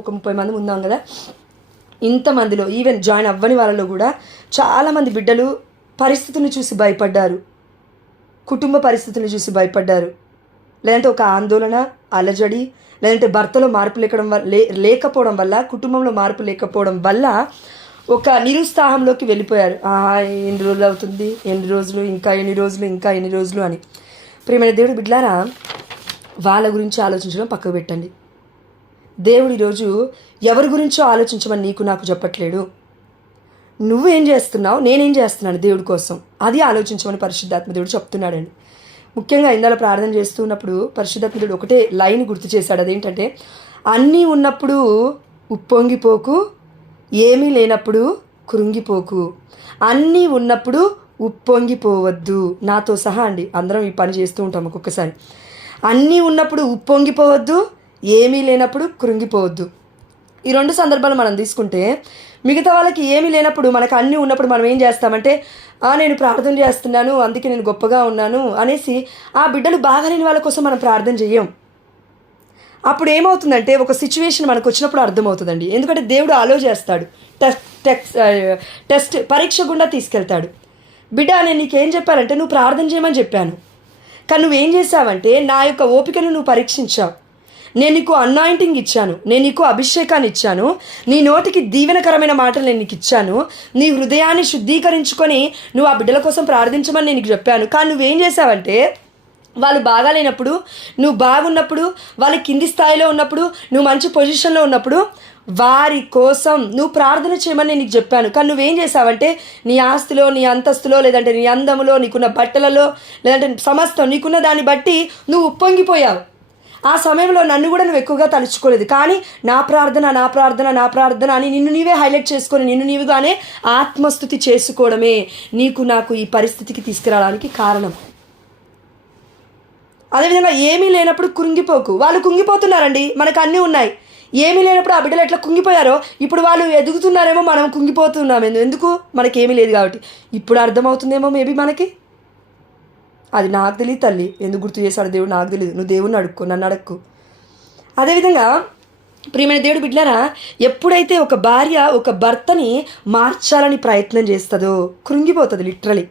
ఒక 30 మంది ఉన్నాం కదా. ఇంతమందిలో ఈవెన్ జాయిన్ అవ్వని వాళ్ళలో కూడా చాలామంది బిడ్డలు పరిస్థితులను చూసి భయపడ్డారు, కుటుంబ పరిస్థితులను చూసి భయపడ్డారు, లేదంటే ఒక ఆందోళన, అలజడి, లేదంటే భర్తలో మార్పు లేకపోవడం వల్ల, కుటుంబంలో మార్పు లేకపోవడం వల్ల ఒక నిరుత్సాహంలోకి వెళ్ళిపోయారు. ఎన్ని రోజులు అవుతుంది, ఎన్ని రోజులు, ఇంకా ఎన్ని రోజులు అని. ప్రియమైన దేవుడు బిడ్డలారా, వాళ్ళ గురించి ఆలోచించడం పక్కకు పెట్టండి. దేవుడు ఈరోజు ఎవరి గురించో ఆలోచించమని నీకు నాకు చెప్పట్లేడు. నువ్వేం చేస్తున్నావు, నేనేం చేస్తున్నాను దేవుడి కోసం, అది ఆలోచించమని పరిశుద్ధాత్మ దేవుడు చెప్తున్నాడండి. ముఖ్యంగా ఇందాల ప్రార్థన చేస్తున్నప్పుడు పరిశుద్ధాత్మ దేవుడు ఒకటే లైన్ గుర్తు చేశాడు. అదేంటంటే, అన్నీ ఉన్నప్పుడు ఉప్పొంగిపోకు, ఏమీ లేనప్పుడు కృంగిపోకు. అన్నీ ఉన్నప్పుడు ఉప్పొంగిపోవద్దు. నాతో సహా అండి, అందరం ఈ పని చేస్తూ ఉంటాం ఒక్కొక్కసారి. అన్నీ ఉన్నప్పుడు ఉప్పొంగిపోవద్దు, ఏమీ లేనప్పుడు కృంగిపోవద్దు. ఈ 2 సందర్భాలు మనం తీసుకుంటే, మిగతా వాళ్ళకి ఏమీ లేనప్పుడు మనకు అన్నీ ఉన్నప్పుడు మనం ఏం చేస్తామంటే, నేను ప్రార్థన చేస్తున్నాను అందుకే నేను గొప్పగా ఉన్నాను అనేసి ఆ బిడ్డలు బాగాలేని వాళ్ళ కోసం మనం ప్రార్థన చెయ్యం. అప్పుడు ఏమవుతుందంటే, ఒక సిచ్యువేషన్ మనకు వచ్చినప్పుడు అర్థమవుతుందండి. ఎందుకంటే దేవుడు అలో చేస్తాడు, టెస్ట్ పరీక్ష గుండా తీసుకెళ్తాడు. బిడ్డ, నేను నీకేం చెప్పానంటే, నువ్వు ప్రార్థన చేయమని చెప్పాను, కానీ నువ్వేం చేసావంటే నా యొక్క ఓపికను నువ్వు పరీక్షించావు. నేను నీకు అనాయింటింగ్ ఇచ్చాను, నేను నీకు అభిషేకాన్ని ఇచ్చాను, నీ నోటికి దీవెనకరమైన మాటలు నేను నీకు ఇచ్చాను, నీ హృదయాన్ని శుద్ధీకరించుకొని నువ్వు ఆ బిడ్డల కోసం ప్రార్థించమని నేను నీకు చెప్పాను. కానీ నువ్వేం చేసావంటే, వాళ్ళు బాగాలేనప్పుడు, నువ్వు బాగున్నప్పుడు, వాళ్ళు కింది స్థాయిలో ఉన్నప్పుడు, నువ్వు మంచి పొజిషన్లో ఉన్నప్పుడు వారి కోసం నువ్వు ప్రార్థన చేయమని నేను నీకు చెప్పాను. కానీ నువ్వేం చేసావంటే, నీ ఆస్తిలో, నీ అంతస్తులో, లేదంటే నీ అందములో, నీకున్న బట్టలలో, లేదంటే సమస్తం నీకున్న దాన్ని బట్టి నువ్వు ఉప్పొంగిపోయావు. ఆ సమయంలో నన్ను కూడా నువ్వు ఎక్కువగా తలుచుకోలేదు. కానీ నా ప్రార్థన అని నిన్ను నీవే హైలైట్ చేసుకొని, నిన్ను నీవుగానే ఆత్మస్తుతి చేసుకోవడమే నీకు నాకు ఈ పరిస్థితికి తీసుకురావడానికి కారణం. అదేవిధంగా ఏమీ లేనప్పుడు కృంగిపోకు. వాళ్ళు కుంగిపోతున్నారండి, మనకు అన్నీ ఉన్నాయి. ఏమీ లేనప్పుడు ఆ బిడ్డలు ఎట్లా కుంగిపోయారో ఇప్పుడు వాళ్ళు ఎదుగుతున్నారేమో, మనం కుంగిపోతున్నాము. ఎందుకు? మనకేమీ లేదు కాబట్టి. ఇప్పుడు అర్థమవుతుందేమో మేబీ మనకి. అది నాకు తెలియదు తల్లి, ఎందుకు గుర్తు చేశాడు దేవుడు నాకు తెలియదు. నువ్వు దేవుడిని అడుక్కో, నన్ను అడక్కు. అదేవిధంగా ప్రియమైన దేవుడు బిడ్డలారా, ఎప్పుడైతే ఒక భార్య ఒక భర్తని మార్చాలని ప్రయత్నం చేస్తుందో కృంగిపోతుంది. లిటరలీ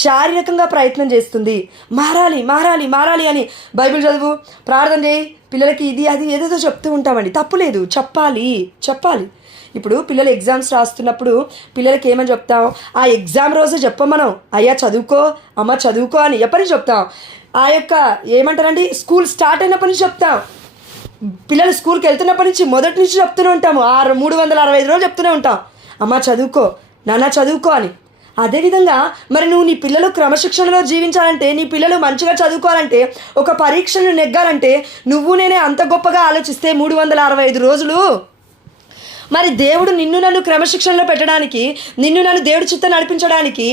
శారీరకంగా ప్రయత్నం చేస్తుంది, మారాలి అని. బైబిల్ చదువు, ప్రార్థన చేయి, పిల్లలకి ఇది అది ఏదేదో చెప్తూ ఉంటామండి. తప్పులేదు, చెప్పాలి. ఇప్పుడు పిల్లలు ఎగ్జామ్స్ రాస్తున్నప్పుడు పిల్లలకి ఏమని చెప్తాం? ఆ ఎగ్జామ్ రోజు చెప్పమనం, అయ్యా చదువుకో, అమ్మ చదువుకో అని ఎప్పటి నుంచి చెప్తాం? ఆ యొక్క ఏమంటారండి, స్కూల్ స్టార్ట్ అయినప్పటి నుంచి చెప్తాం. పిల్లలు స్కూల్కి వెళ్తున్నప్పటి నుంచి మొదటి నుంచి చెప్తూనే ఉంటాము. 365 రోజులు చెప్తూనే ఉంటాం, అమ్మ చదువుకో, నాన్న చదువుకో అని. అదేవిధంగా మరి నువ్వు నీ పిల్లలు క్రమశిక్షణలో జీవించాలంటే, నీ పిల్లలు మంచిగా చదువుకోవాలంటే, ఒక పరీక్షను నెగ్గాలంటే, నువ్వు నేనే అంత గొప్పగా ఆలోచిస్తే 365 రోజులు మరి దేవుడు నిన్ను నన్ను క్రమశిక్షణలో పెట్టడానికి, నిన్ను నన్ను దేవుడి చిత్తం నడిపించడానికి,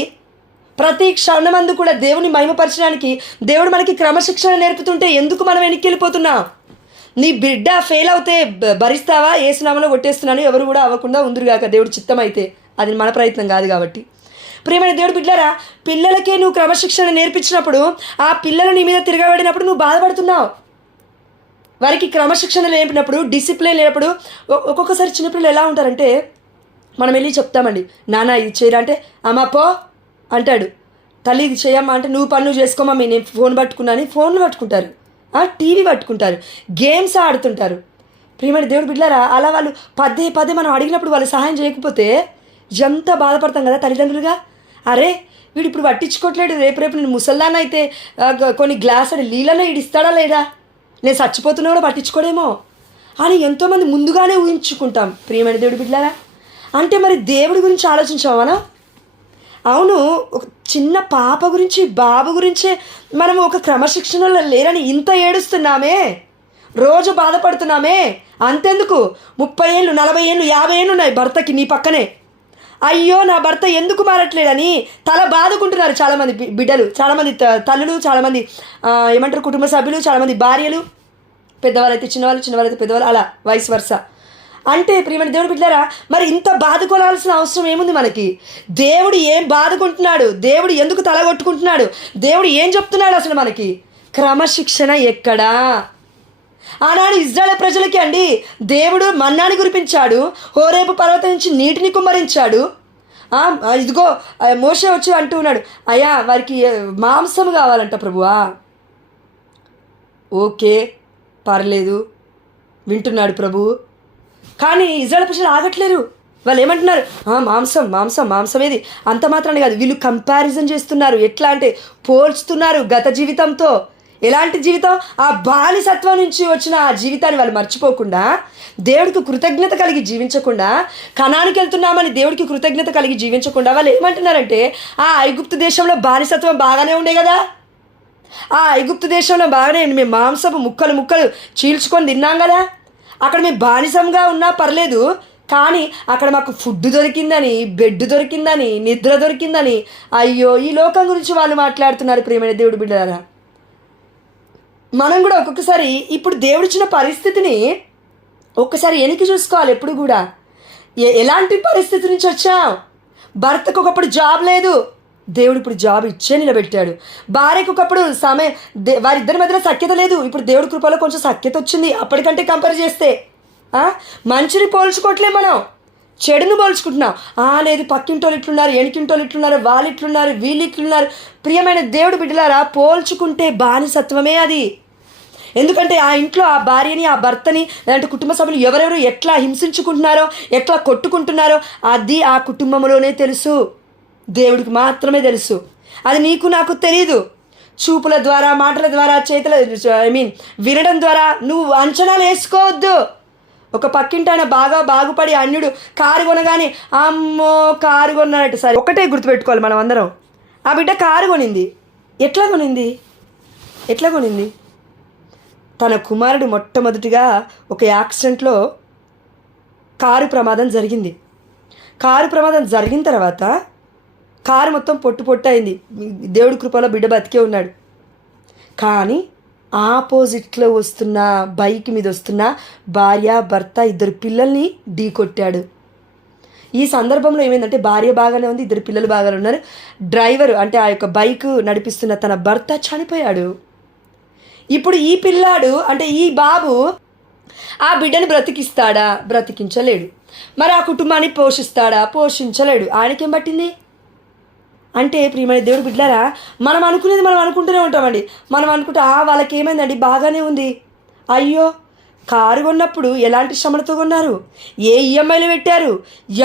ప్రతి క్షణమందు కూడా దేవుని మహిమపరచడానికి దేవుడు మనకి క్రమశిక్షణ నేర్పుతుంటే ఎందుకు మనం వెనక్కి వెళ్ళిపోతున్నాం? నీ బిడ్డ ఫెయిల్ అవుతే భరిస్తావా? ఏసునామలో కొట్టేస్తున్నాను, ఎవరు కూడా అవ్వకుండా ఉందిరుగాక దేవుడి చిత్తం అయితే. అది మన ప్రయత్నం కాదు కాబట్టి. ప్రియమైన దేవుడు బిడ్డలారా, పిల్లలకే నువ్వు క్రమశిక్షణ నేర్పించినప్పుడు, ఆ పిల్లలు నీ మీద తిరగబడినప్పుడు నువ్వు బాధపడుతున్నావు. వారికి క్రమశిక్షణ లేనప్పుడు, డిసిప్లిన్ లేనప్పుడు, ఒక్కొక్కసారి చిన్నపిల్లలు ఎలా ఉంటారంటే, మనం వెళ్ళి చెప్తామండి, నాన్న ఇది చేయరా అంటే, అమ్మ పో అంటాడు. తల్లి ఇది చేయమ్మా అంటే, నువ్వు పనులు చేసుకోమా, నేను ఫోన్ పట్టుకున్నాను, ఫోన్లు పట్టుకుంటారు, టీవీ పట్టుకుంటారు, గేమ్స్ ఆడుతుంటారు. ప్రియమైన దేవుడు బిడ్డలారా, అలా వాళ్ళు పదే మనం అడిగినప్పుడు వాళ్ళు సహాయం చేయకపోతే ఎంత బాధపడతాం కదా తల్లిదండ్రులుగా. అరే వీడు ఇప్పుడు పట్టించుకోవట్లేడు, రేపు నేను ముసల్దాన్ని అయితే కొన్ని గ్లాసులు నీళ్ళనే ఇడిస్తాడా లేదా, నేను చచ్చిపోతున్నా కూడా పట్టించుకోడేమో అని ఎంతోమంది ముందుగానే ఊహించుకుంటాం. ప్రియమైన దేవుడు బిడ్డలారా, అంటే మరి దేవుడి గురించి ఆలోచించామా మనం? అవును, ఒక చిన్న పాప గురించి, బాబు గురించే మనం ఒక క్రమశిక్షణలో లేరని ఇంత ఏడుస్తున్నామే, రోజు బాధపడుతున్నామే. అంతెందుకు 30 ఏళ్ళు, 40 ఏళ్ళు, 50 ఏళ్ళు ఉన్నాయి భర్తకి నీ పక్కనే. అయ్యో నా భర్త ఎందుకు మారట్లేడని తల బాదుకుంటున్నారు చాలామంది బిడ్డలు, చాలామంది తల్లులు, చాలామంది ఏమంటారు కుటుంబ సభ్యులు, చాలామంది భార్యలు, పెద్దవాళ్ళైతే చిన్నవాళ్ళు, చిన్నవాళ్ళైతే పెద్దవాళ్ళు, అలా వైస్ వర్స. అంటే ప్రియమైన దేవుడు బిడ్డలారా, మరి ఇంత బాధకొనాల్సిన అవసరం ఏముంది మనకి? దేవుడు ఏం బాధకుంటున్నాడు? దేవుడు ఎందుకు తలగొట్టుకుంటున్నాడు? దేవుడు ఏం చెప్తున్నాడు అసలు మనకి? క్రమశిక్షణ ఎక్కడా? ఆనాడు ఇజ్రాయేల్ ప్రజలకి అండి దేవుడు మన్నాని కురిపించాడు, హోరేబు పర్వతం నుంచి నీటిని కుమ్మరించాడు. ఇదిగో మోషే వచ్చి అంటూ ఉన్నాడు, అయ్యా వారికి మాంసం కావాలంట ప్రభువా. ఓకే, పర్లేదు, వింటున్నాడు ప్రభువు. కానీ ఇజ్రాయేల్ ప్రజలు ఆగట్లేరు. వాళ్ళు ఏమంటున్నారు, మాంసం మాంసం మాంసం ఏది, అంత మాత్రాన్ని కాదు, వీళ్ళు కంపారిజన్ చేస్తున్నారు. ఎట్లా అంటే పోల్చుతున్నారు గత జీవితంతో. ఎలాంటి జీవితం? ఆ బానిసత్వం నుంచి వచ్చిన ఆ జీవితాన్ని వాళ్ళు మర్చిపోకుండా, దేవుడికి కృతజ్ఞత కలిగి జీవించకుండా, కనానికి వెళ్తున్నామని దేవుడికి కృతజ్ఞత కలిగి జీవించకుండా వాళ్ళు ఏమంటున్నారంటే, ఆ ఐగుప్తు దేశంలో బానిసత్వం బాగానే ఉండే కదా, ఆ ఐగుప్తు దేశంలో బాగానే మేము మాంసపు ముక్కలు ముక్కలు చీల్చుకొని తిన్నాం కదా, అక్కడ మేము బానిసంగా ఉన్నా పర్లేదు, కానీ అక్కడ మాకు ఫుడ్ దొరికిందని, బెడ్ దొరికిందని, నిద్ర దొరికిందని. అయ్యో, ఈ లోకం గురించి వాళ్ళు మాట్లాడుతున్నారు. ప్రియమైన దేవుడు బిడ్డలారా, మనం కూడా ఒక్కొక్కసారి ఇప్పుడు దేవుడిచ్చిన పరిస్థితిని ఒక్కసారి వెనక్కి చూసుకోవాలి. ఎప్పుడు కూడా ఎలాంటి పరిస్థితి నుంచి వచ్చాం? భర్తకు ఒకప్పుడు జాబ్ లేదు, దేవుడు ఇప్పుడు జాబ్ ఇచ్చే నిలబెట్టాడు. భార్యకు ఒకప్పుడు వారిద్దరి మధ్యలో సఖ్యత లేదు, ఇప్పుడు దేవుడి కృపలో కొంచెం సఖ్యత వచ్చింది అప్పటికంటే కంపేర్ చేస్తే. మంచిని పోల్చుకోవట్లే, మనం చెడును పోల్చుకుంటున్నాం. లేదు, పక్కింటోళ్ళు ఇట్లున్నారు, ఎనికింటోళ్ళు ఇట్లున్నారు, వాళ్ళు ఇట్లున్నారు, వీళ్ళు ఇట్లున్నారు. ప్రియమైన దేవుడు బిడ్డలారా, పోల్చుకుంటే బానిసత్వమే అది. ఎందుకంటే ఆ ఇంట్లో ఆ భార్యని, ఆ భర్తని, లేదంటే కుటుంబ సభ్యులు ఎవరెవరు ఎట్లా హింసించుకుంటున్నారో, ఎట్లా కొట్టుకుంటున్నారో అది ఆ కుటుంబంలోనే తెలుసు. దేవుడికి మాత్రమే తెలుసు. అది నీకు నాకు తెలీదు. చూపుల ద్వారా, మాటల ద్వారా, వినడం ద్వారా నువ్వు అంచనాలు వేసుకోవద్దు. ఒక పక్కింటి ఆయన బాగా బాగుపడి అన్యుడు కారు కొనగానే అమ్మో కారు కొన్నాడట. సరే, ఒకటే గుర్తుపెట్టుకోవాలి మనం అందరం, ఆ బిడ్డ కారు కొనింది. ఎట్లా కొనింది? తన కుమారుడు మొట్టమొదటిగా ఒక యాక్సిడెంట్లో కారు ప్రమాదం జరిగింది. కారు ప్రమాదం జరిగిన తర్వాత కారు మొత్తం పొట్టు అయింది. దేవుడి కృపలో బిడ్డ బతికే ఉన్నాడు. కానీ ఆపోజిట్లో వస్తున్న బైక్ మీద వస్తున్న భార్య, భర్త, ఇద్దరు పిల్లల్ని ఢీకొట్టాడు. ఈ సందర్భంలో ఏమైందంటే, భార్య బాగానే ఉంది, ఇద్దరు పిల్లలు బాగానే ఉన్నారు. డ్రైవర్ అంటే ఆ యొక్క బైక్ నడిపిస్తున్న తన భర్త చనిపోయాడు. ఇప్పుడు ఈ పిల్లాడు అంటే ఈ బాబు ఆ బిడ్డను బ్రతికిస్తాడా? బ్రతికించలేడు. మరి ఆ కుటుంబాన్ని పోషిస్తాడా? పోషించలేడు. ఆయనకేం పట్టింది? అంటే ప్రియమైన దేవుడు బిడ్డలారా, మనం అనుకునేది మనం అనుకుంటూనే ఉంటామండి. మనం అనుకుంటే వాళ్ళకి ఏమైందండి, బాగానే ఉంది. అయ్యో, కారు కొన్నప్పుడు ఎలాంటి శ్రమలతో కొన్నారు, ఏ ఈఎంఐలు పెట్టారు,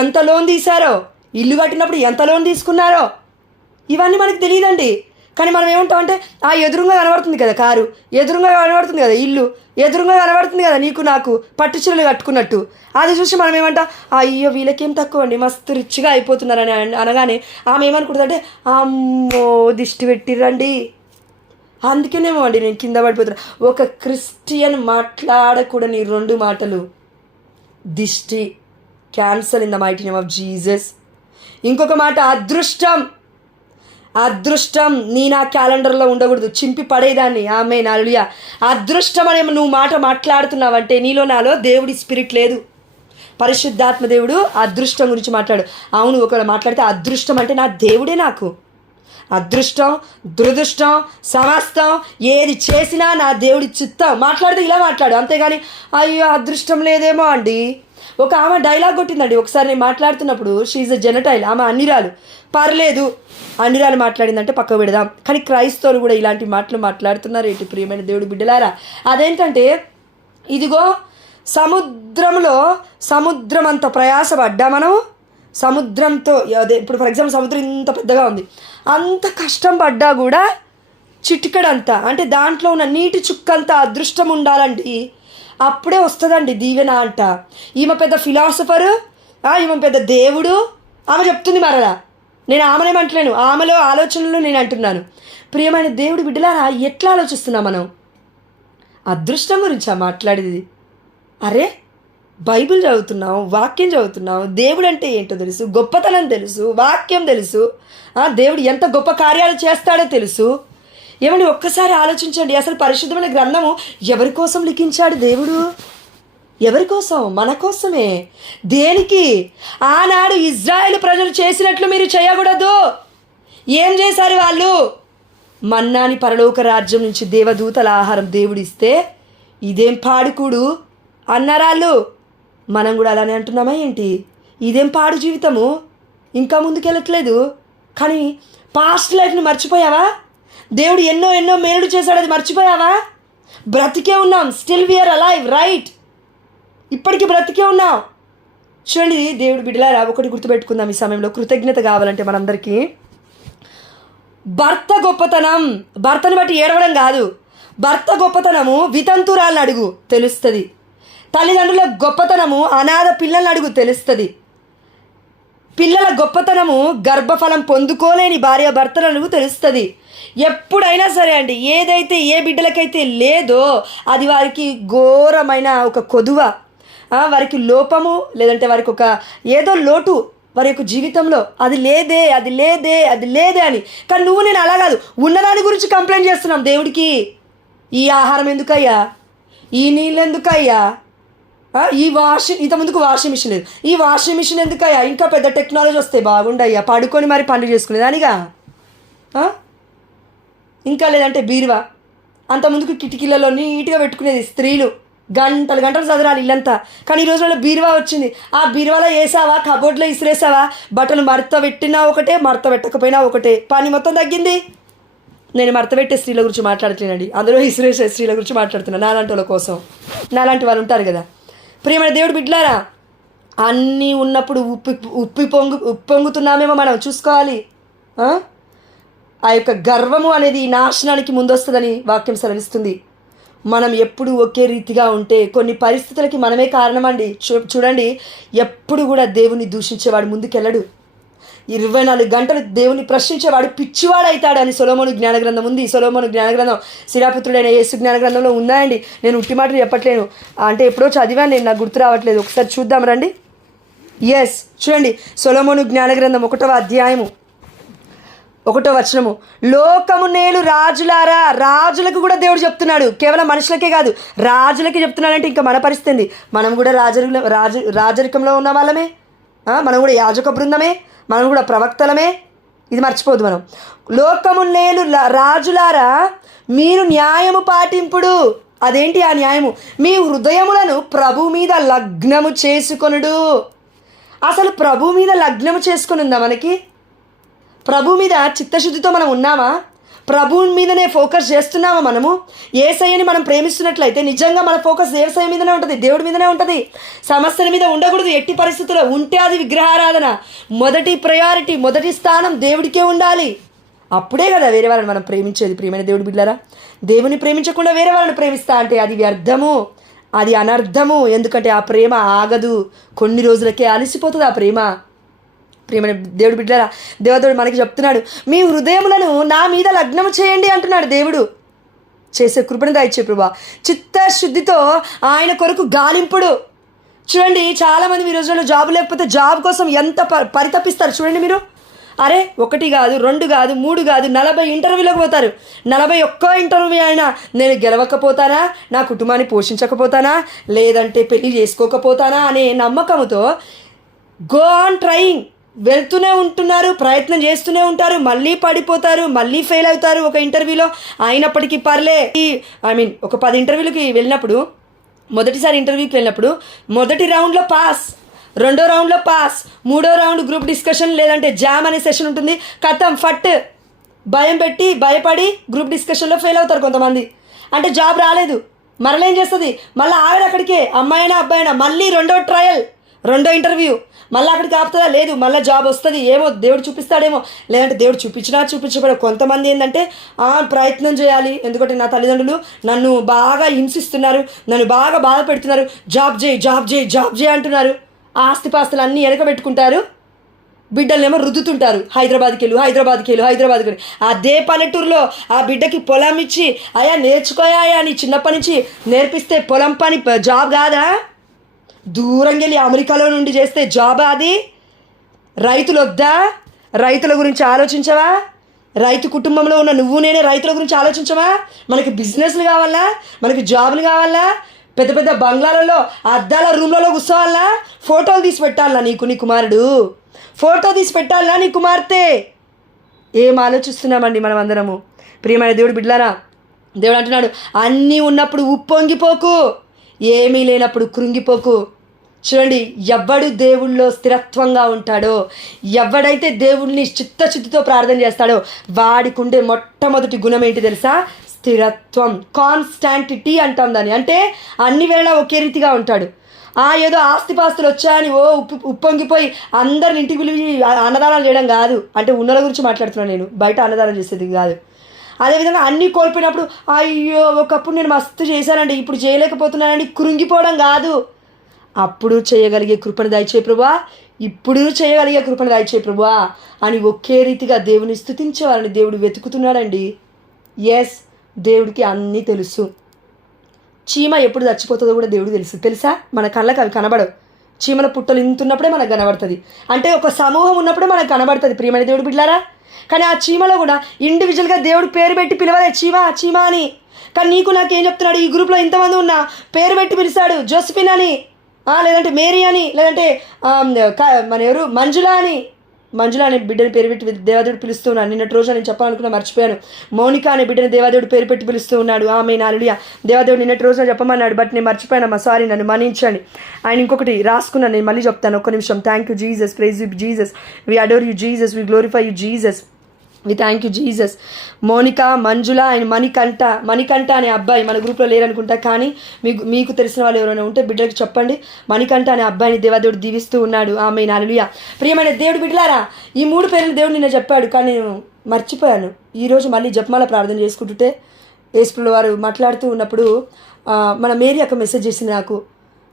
ఎంత లోన్ తీశారో, ఇల్లు కట్టినప్పుడు ఎంత లోన్ తీసుకున్నారో, ఇవన్నీ మనకు తెలియదండి. కానీ మనం ఏమంటామంటే, ఎదురుగా కనబడుతుంది కదా కారు, ఎదురుగా కనబడుతుంది కదా ఇల్లు, ఎదురుగా కనబడుతుంది కదా నీకు నాకు పట్టు చీరలు కట్టుకున్నట్టు, అది చూసి మనం ఏమంటాం, అయ్యో వీళ్ళకేం తక్కువ అండి, మస్తు రిచ్గా అయిపోతున్నారని అనగానే ఆమె ఏమనుకుంటుందంటే, అమ్మో దిష్టి పెట్టిరండి, అందుకేనేమో అండి నేను కింద పడిపోతున్నా. ఒక క్రిస్టియన్ మాట్లాడకూడని 2 మాటలు, దిష్టి, cancel in the mighty name of Jesus. ఇంకొక మాట, అదృష్టం నీ నా క్యాలెండర్లో ఉండకూడదు, చింపి పడేదాన్ని. ఆమేన్, హల్లెలూయా. అదృష్టం అనే నువ్వు మాట మాట్లాడుతున్నావంటే నీలో నాలో దేవుడి స్పిరిట్ లేదు. పరిశుద్ధాత్మ దేవుడు అదృష్టం గురించి మాట్లాడు. అవును, ఒకవేళ మాట్లాడితే అదృష్టం అంటే నా దేవుడే నాకు. అదృష్టం, దురదృష్టం, సమస్తం ఏది చేసినా నా దేవుడి చిత్తం. మాట్లాడితే ఇలా మాట్లాడు, అంతేగాని అయ్యో అదృష్టం లేదేమో అండి. ఒక ఆమె డైలాగ్ కొట్టిందండి ఒకసారి నేను మాట్లాడుతున్నప్పుడు, షీఈ్ ఎ జెనటైల్, ఆమె అన్నిరాలు, పర్లేదు అన్నిరాలు మాట్లాడిందంటే పక్క పెడదాం. కానీ క్రైస్తవులు కూడా ఇలాంటి మాటలు మాట్లాడుతున్నారు ఏంటి ప్రియమైన దేవుడి బిడ్డలారా? అదేంటంటే, ఇదిగో సముద్రం అంత ప్రయాసపడ్డా మనం, సముద్రంతో అదే ఇప్పుడు ఫర్ ఎగ్జాంపుల్ సముద్రం ఇంత పెద్దగా ఉంది, అంత కష్టం పడ్డా కూడా చిటికడంతా అంటే దాంట్లో ఉన్న నీటి చుక్కంత అదృష్టం ఉండాలండి, అప్పుడే వస్తుందండి దీవెన అంట. ఈమె పెద్ద ఫిలాసఫరు, ఈమె పెద్ద దేవుడు, ఆమె చెప్తుంది మరలా. నేను ఆమెనేమంటలేను, ఆమెలో ఆలోచనలు నేను అంటున్నాను. ప్రియమైన దేవుడి బిడ్డలారా, ఎట్లా ఆలోచిస్తున్నాం మనం? అదృష్టం గురించా మాట్లాడేది? అరే, బైబిల్ చదువుతున్నాం, వాక్యం చదువుతున్నాం, దేవుడు అంటే ఏంటో తెలుసు, గొప్పతనం తెలుసు, వాక్యం తెలుసు, దేవుడు ఎంత గొప్ప కార్యాలు చేస్తాడో తెలుసు. ఏమండి, ఒక్కసారి ఆలోచించండి, అసలు పరిశుద్ధమైన గ్రంథము ఎవరి కోసం లిఖించాడు దేవుడు? ఎవరి కోసం? మన కోసమే. దేనికి? ఆనాడు ఇజ్రాయేలు ప్రజలు చేసినట్లు మీరు చేయకూడదు. ఏం చేశారు వాళ్ళు? మన్నాని పరలోక రాజ్యం నుంచి దేవదూతల ఆహారం దేవుడిస్తే ఇదేం పాడుకూడు అన్నారాళ్ళు. మనం కూడా అలానే అంటున్నామా ఏంటి? ఇదేం పాడు జీవితము, ఇంకా ముందుకెళ్ళట్లేదు. కానీ పాస్ట్ లైఫ్ని మర్చిపోయావా? దేవుడు ఎన్నో ఎన్నో మేలు చేశాడు, అది మర్చిపోయావా? బ్రతికే ఉన్నాం, స్టిల్ వీఆర్ అలైవ్, రైట్? ఇప్పటికీ బ్రతికే ఉన్నాం. చూడండి దేవుడు బిడ్డలారా, ఒకటి గుర్తుపెట్టుకుందాం ఈ సమయంలో. కృతజ్ఞత కావాలంటే మనందరికీ భర్త గొప్పతనం, భర్తను బట్టి ఏడవడం కాదు. భర్త గొప్పతనము వితంతురాలను అడుగు తెలుస్తుంది. తల్లిదండ్రుల గొప్పతనము అనాథ పిల్లలను అడుగు తెలుస్తుంది. పిల్లల గొప్పతనము గర్భఫలం పొందుకోలేని భార్య భర్తలను తెలుస్తుంది. ఎప్పుడైనా సరే అండి, ఏదైతే ఏ బిడ్డలకైతే లేదో అది వారికి ఘోరమైన ఒక కొదువ, వారికి లోపము, లేదంటే వారికి ఒక ఏదో లోటు వారి యొక్క జీవితంలో, అది లేదే అది లేదే అది లేదే అని. కానీ నువ్వు నేను అలా కాదు, ఉన్నదాని గురించి కంప్లైంట్ చేస్తున్నాం దేవుడికి. ఈ ఆహారం ఎందుకయ్యా, ఈ నీళ్ళు ఎందుకయ్యా, ఈ ఇంతకుముందుకు వాషింగ్ మిషన్ లేదు, ఈ వాషింగ్ మిషన్ ఎందుకయ్యా, ఇంకా పెద్ద టెక్నాలజీ వస్తే బాగుండయ్యా, పడుకొని మరి పనులు చేసుకునేదానిగా. ఇంకా లేదంటే బీరువా, అంతకుముందుకు కిటికీలలో నీట్గా పెట్టుకునేది స్త్రీలు, గంటలు గంటలు చదరాలి ఇల్లంతా. కానీ ఈ రోజుల్లో బీరువా వచ్చింది. ఆ బీరువాలో వేసావా, కబోర్డ్లో ఇసిరేసావా, బట్టలు మడత పెట్టినా ఒకటే, మడత పెట్టకపోయినా ఒకటే, పని మొత్తం తగ్గింది. నేను మడత పెట్టే స్త్రీల గురించి మాట్లాడట్లేనండి, అందులో ఇసిరేసే స్త్రీల గురించి మాట్లాడుతున్నా. నాలాంటి వాళ్ళ కోసం, నాలాంటి వాళ్ళు ఉంటారు కదా. ప్రియమైన దేవుడు బిడ్డలారా, అన్నీ ఉన్నప్పుడు ఉప్పొంగుతున్నామేమో మనం చూసుకోవాలి. ఆ యొక్క గర్వము అనేది నాశనానికి ముందొస్తుందని వాక్యం సెలవిస్తుంది. మనం ఎప్పుడు ఒకే రీతిగా ఉంటే కొన్ని పరిస్థితులకి మనమే కారణమండి. చూడండి, ఎప్పుడు కూడా దేవుని దూషించేవాడు ముందుకెళ్ళడు. 24 గంటలు దేవుని ప్రశ్నించేవాడు పిచ్చివాడు అవుతాడు అని సొలొమోను జ్ఞానగ్రంథం ఉంది. సొలొమోను జ్ఞానగ్రంథం శిలాపుత్రుడైన యేసు జ్ఞానగ్రంథంలో ఉన్నాయండి. నేను ఉట్టి మాటలు చెప్పట్లేను, అంటే ఎప్పుడో చదివాను నేను, నాకు గుర్తు రావట్లేదు. ఒకసారి చూద్దాం రండి. ఎస్, చూడండి, సొలొమోను జ్ఞానగ్రంథం 1వ అధ్యాయము 1వ వచనము. లోకము నేలు రాజులారా, రాజులకు కూడా దేవుడు చెప్తున్నాడు, కేవలం మనుషులకే కాదు రాజులకి చెప్తున్నాడంటే ఇంకా మన పరిస్థితి. మనం కూడా రాజరికంలో ఉన్న వాళ్ళమే, మనం కూడా యాజక బృందమే, మనం కూడా ప్రవక్తలమే, ఇది మర్చిపోదు మనం. లోకము నేలు రాజులారా, మీరు న్యాయము పాటింపుడు. అదేంటి ఆ న్యాయము? మీ హృదయములను ప్రభు మీద లగ్నము చేసుకొనుడు. అసలు ప్రభు మీద లగ్నము చేసుకొని ఉందా మనకి? ప్రభు మీద చిత్తశుద్ధితో మనం ఉన్నామా? ప్రభు మీదనే ఫోకస్ చేస్తున్నామా? మనము యేసయ్యని మనం ప్రేమిస్తున్నట్లయితే నిజంగా మన ఫోకస్ యేసయ్య మీదనే ఉంటుంది, దేవుడి మీదనే ఉంటుంది. సమస్యల మీద ఉండకూడదు ఎట్టి పరిస్థితుల్లో. ఉంటే అది విగ్రహారాధన. మొదటి ప్రయారిటీ, మొదటి స్థానం దేవుడికే ఉండాలి. అప్పుడే కదా వేరే వాళ్ళని మనం ప్రేమించేది. ప్రియమైన దేవుడి బిడ్డలారా, దేవుని ప్రేమించకుండా వేరే వాళ్ళని ప్రేమిస్తా అంటే అది వ్యర్థము, అది అనర్థము. ఎందుకంటే ఆ ప్రేమ ఆగదు, కొన్ని రోజులకే అలసిపోతుంది ఆ ప్రేమ. ప్రియమైన దేవుడు బిడ్డలారా, దేవదేవుడు మనకి చెప్తున్నాడు, మీ హృదయములను నా మీద లగ్నము చేయండి అంటున్నాడు దేవుడు. చేసే కృపను దయచే ప్రభువా. చిత్తశుద్ధితో ఆయన కొరకు గాలింపుడు. చూడండి, చాలామంది ఈ రోజుల్లో జాబ్ లేకపోతే జాబ్ కోసం ఎంత పరితపిస్తారు చూడండి మీరు. అరే, 1 కాదు, 2 కాదు, 3 కాదు, 40 ఇంటర్వ్యూలకు పోతారు. 41 ఇంటర్వ్యూ అయినా నేను గెలవకపోతానా, నా కుటుంబాన్ని పోషించకపోతానా, లేదంటే పెళ్లి చేసుకోకపోతానా అనే నమ్మకంతో గో ఆన్ ట్రయింగ్ వెళ్తూనే ఉంటున్నారు, ప్రయత్నం చేస్తూనే ఉంటారు, మళ్ళీ పడిపోతారు, మళ్ళీ ఫెయిల్ అవుతారు ఒక ఇంటర్వ్యూలో. అయినప్పటికీ పర్లే, ఒక 10 ఇంటర్వ్యూలకి వెళ్ళినప్పుడు, మొదటిసారి ఇంటర్వ్యూకి వెళ్ళినప్పుడు మొదటి రౌండ్లో పాస్, 2వ రౌండ్లో పాస్, 3వ రౌండ్ గ్రూప్ డిస్కషన్ లేదంటే జామ్ అనే సెషన్ ఉంటుంది. కథం ఫట్ భయపడి గ్రూప్ డిస్కషన్లో ఫెయిల్ అవుతారు కొంతమంది. అంటే జాబ్ రాలేదు, మరలేం చేస్తుంది, మళ్ళీ ఆవిడ అక్కడికే, అమ్మాయినా అబ్బాయినా, మళ్ళీ 2వ ట్రయల్, 2వ ఇంటర్వ్యూ, మళ్ళీ అక్కడికి ఆపుతుందా? లేదు, మళ్ళీ జాబ్ వస్తుంది, ఏమో దేవుడు చూపిస్తాడేమో, లేదంటే దేవుడు చూపించకపోయినా కొంతమంది ఏంటంటే ప్రయత్నం చేయాలి, ఎందుకంటే నా తల్లిదండ్రులు నన్ను బాగా హింసిస్తున్నారు, నన్ను బాగా బాధ పెడుతున్నారు, జాబ్ చేయి అంటున్నారు. ఆస్తిపాస్తులు అన్నీ వెనకబెట్టుకుంటారు, బిడ్డలనేమో రుద్దుతుంటారు, హైదరాబాద్కి వెళ్ళు. అదే పల్లెటూరులో ఆ బిడ్డకి పొలం ఇచ్చి, అయ్యా నేర్చుకోయా అని చిన్నప్పటి నుంచి నేర్పిస్తే పొలం పని జాబ్ కాదా? దూరంగా వెళ్ళి అమెరికాలో నుండి చేస్తే జాబ్ అది? రైతులు వద్దా? రైతుల గురించి ఆలోచించవా? రైతు కుటుంబంలో ఉన్న నువ్వు నేనే రైతుల గురించి ఆలోచించవా? మనకి బిజినెస్లు కావాలా, మనకి జాబులు కావాలా, పెద్ద పెద్ద బంగ్లాలలో అద్దాల రూమ్లలో కూర్చోవాలా, ఫోటోలు తీసి పెట్టాలా నీ కుమారుడు, ఫోటో తీసి పెట్టాలా నీ కుమార్తె? ఏం ఆలోచిస్తున్నామండి మనం అందరము? ప్రియమైన దేవుడు బిడ్డలారా, దేవుడు అంటున్నాడు, అన్నీ ఉన్నప్పుడు ఉప్పొంగిపోకు, ఏమీ లేనప్పుడు కృంగిపోకు. చూడండి, ఎవడు దేవుళ్ళో స్థిరత్వంగా ఉంటాడో, ఎవడైతే దేవుడిని చిత్తశుద్ధితో ప్రార్థన చేస్తాడో వాడికి ఉండే మొట్టమొదటి గుణం ఏంటి తెలుసా? స్థిరత్వం, కాన్స్టాంటిటీ అంటాం దాన్ని. అంటే అన్ని వేళ ఒకే రీతిగా ఉంటాడు. ఏదో ఆస్తిపాస్తులు వచ్చాయని ఉప్పొంగిపోయి అందరిని ఇంటికి పిలిచి అన్నదానాలు చేయడం కాదు. అంటే ఉన్నల గురించి మాట్లాడుతున్నాను నేను, బయట అన్నదానం చేసేది కాదు. అదేవిధంగా అన్నీ కోల్పోయినప్పుడు అయ్యో ఒకప్పుడు నేను మస్తు చేశానండి ఇప్పుడు చేయలేకపోతున్నానండి కృంగిపోవడం కాదు. అప్పుడు చేయగలిగే కృపను దయచేయి ప్రభువా, ఇప్పుడు చేయగలిగే కృపను దయచేయి ప్రభువా అని ఒకే రీతిగా దేవుని స్తుతించే వారిని దేవుడు వెతుకుతున్నాడండి. ఎస్, దేవుడికి అన్నీ తెలుసు. చీమ ఎప్పుడు చచ్చిపోతుందో కూడా దేవుడు తెలుసా? మన కళ్ళకి అవి కనబడవు. చీమల పుట్టలు ఇంతున్నప్పుడే మనకు కనబడుతుంది. అంటే ఒక సమూహం ఉన్నప్పుడే మనకు కనబడుతుంది ప్రియమైన దేవుడు బిడ్డలారా. కానీ ఆ చీమలో కూడా ఇండివిజువల్గా దేవుడు పేరు పెట్టి పిలవలే చీమ అని. కానీ నీకు నాకేం చెప్తున్నాడు? ఈ గ్రూప్లో ఇంతమంది ఉన్నా పేరు పెట్టి పిలిచాడు, జోసఫిన్ అని, లేదంటే మేరీ అని, లేదంటే మన ఎవరు మంజుల అనే బిడ్డని పేరు పెట్టి దేవదేవుడు పిలుస్తూ ఉన్నాడు. నిన్నటి రోజు నేను చెప్పాలనుకున్నా మర్చిపోయాను. మౌనిక అనే బిడ్డని దేవదేవుడు పేరు పెట్టి పిలుస్తూ ఉన్నాడు. ఆమె హల్లెలూయా. దేవదేవుడు నిన్నటి రోజున చెప్పమన్నాడు, బట్ నేను మర్చిపోయానమ్మా, సారీ, నన్ను మన్నించండి. ఆయన ఇంకొకటి రాసుకున్నాను, నేను మళ్ళీ చెప్తాను, ఒక్క నిమిషం. Thank you Jesus, praise you Jesus, we adore you Jesus, we glorify you Jesus, we thank you Jesus. Monika, Manjula, ఆయన మణికంఠ అనే అబ్బాయి మన గ్రూప్లో లేరనుకుంటా, కానీ మీకు తెలిసిన వాళ్ళు ఎవరైనా ఉంటే బిడ్డలకు చెప్పండి. మణికంఠ అనే అబ్బాయిని దేవదేవుడు దీవిస్తూ ఉన్నాడు. ఆమె హల్లెలూయా. ప్రియమైన దేవుడు బిడ్డలారా, ఈ 3 పేర్లు దేవుడు నిన్న చెప్పాడు, కానీ నేను మర్చిపోయాను. ఈరోజు మళ్ళీ జపమాల ప్రార్థన చేసుకుంటుంటే యేసుప్రభుల వారు మాట్లాడుతూ ఉన్నప్పుడు మన మేరీ అక్క మెసేజ్ చేసింది నాకు,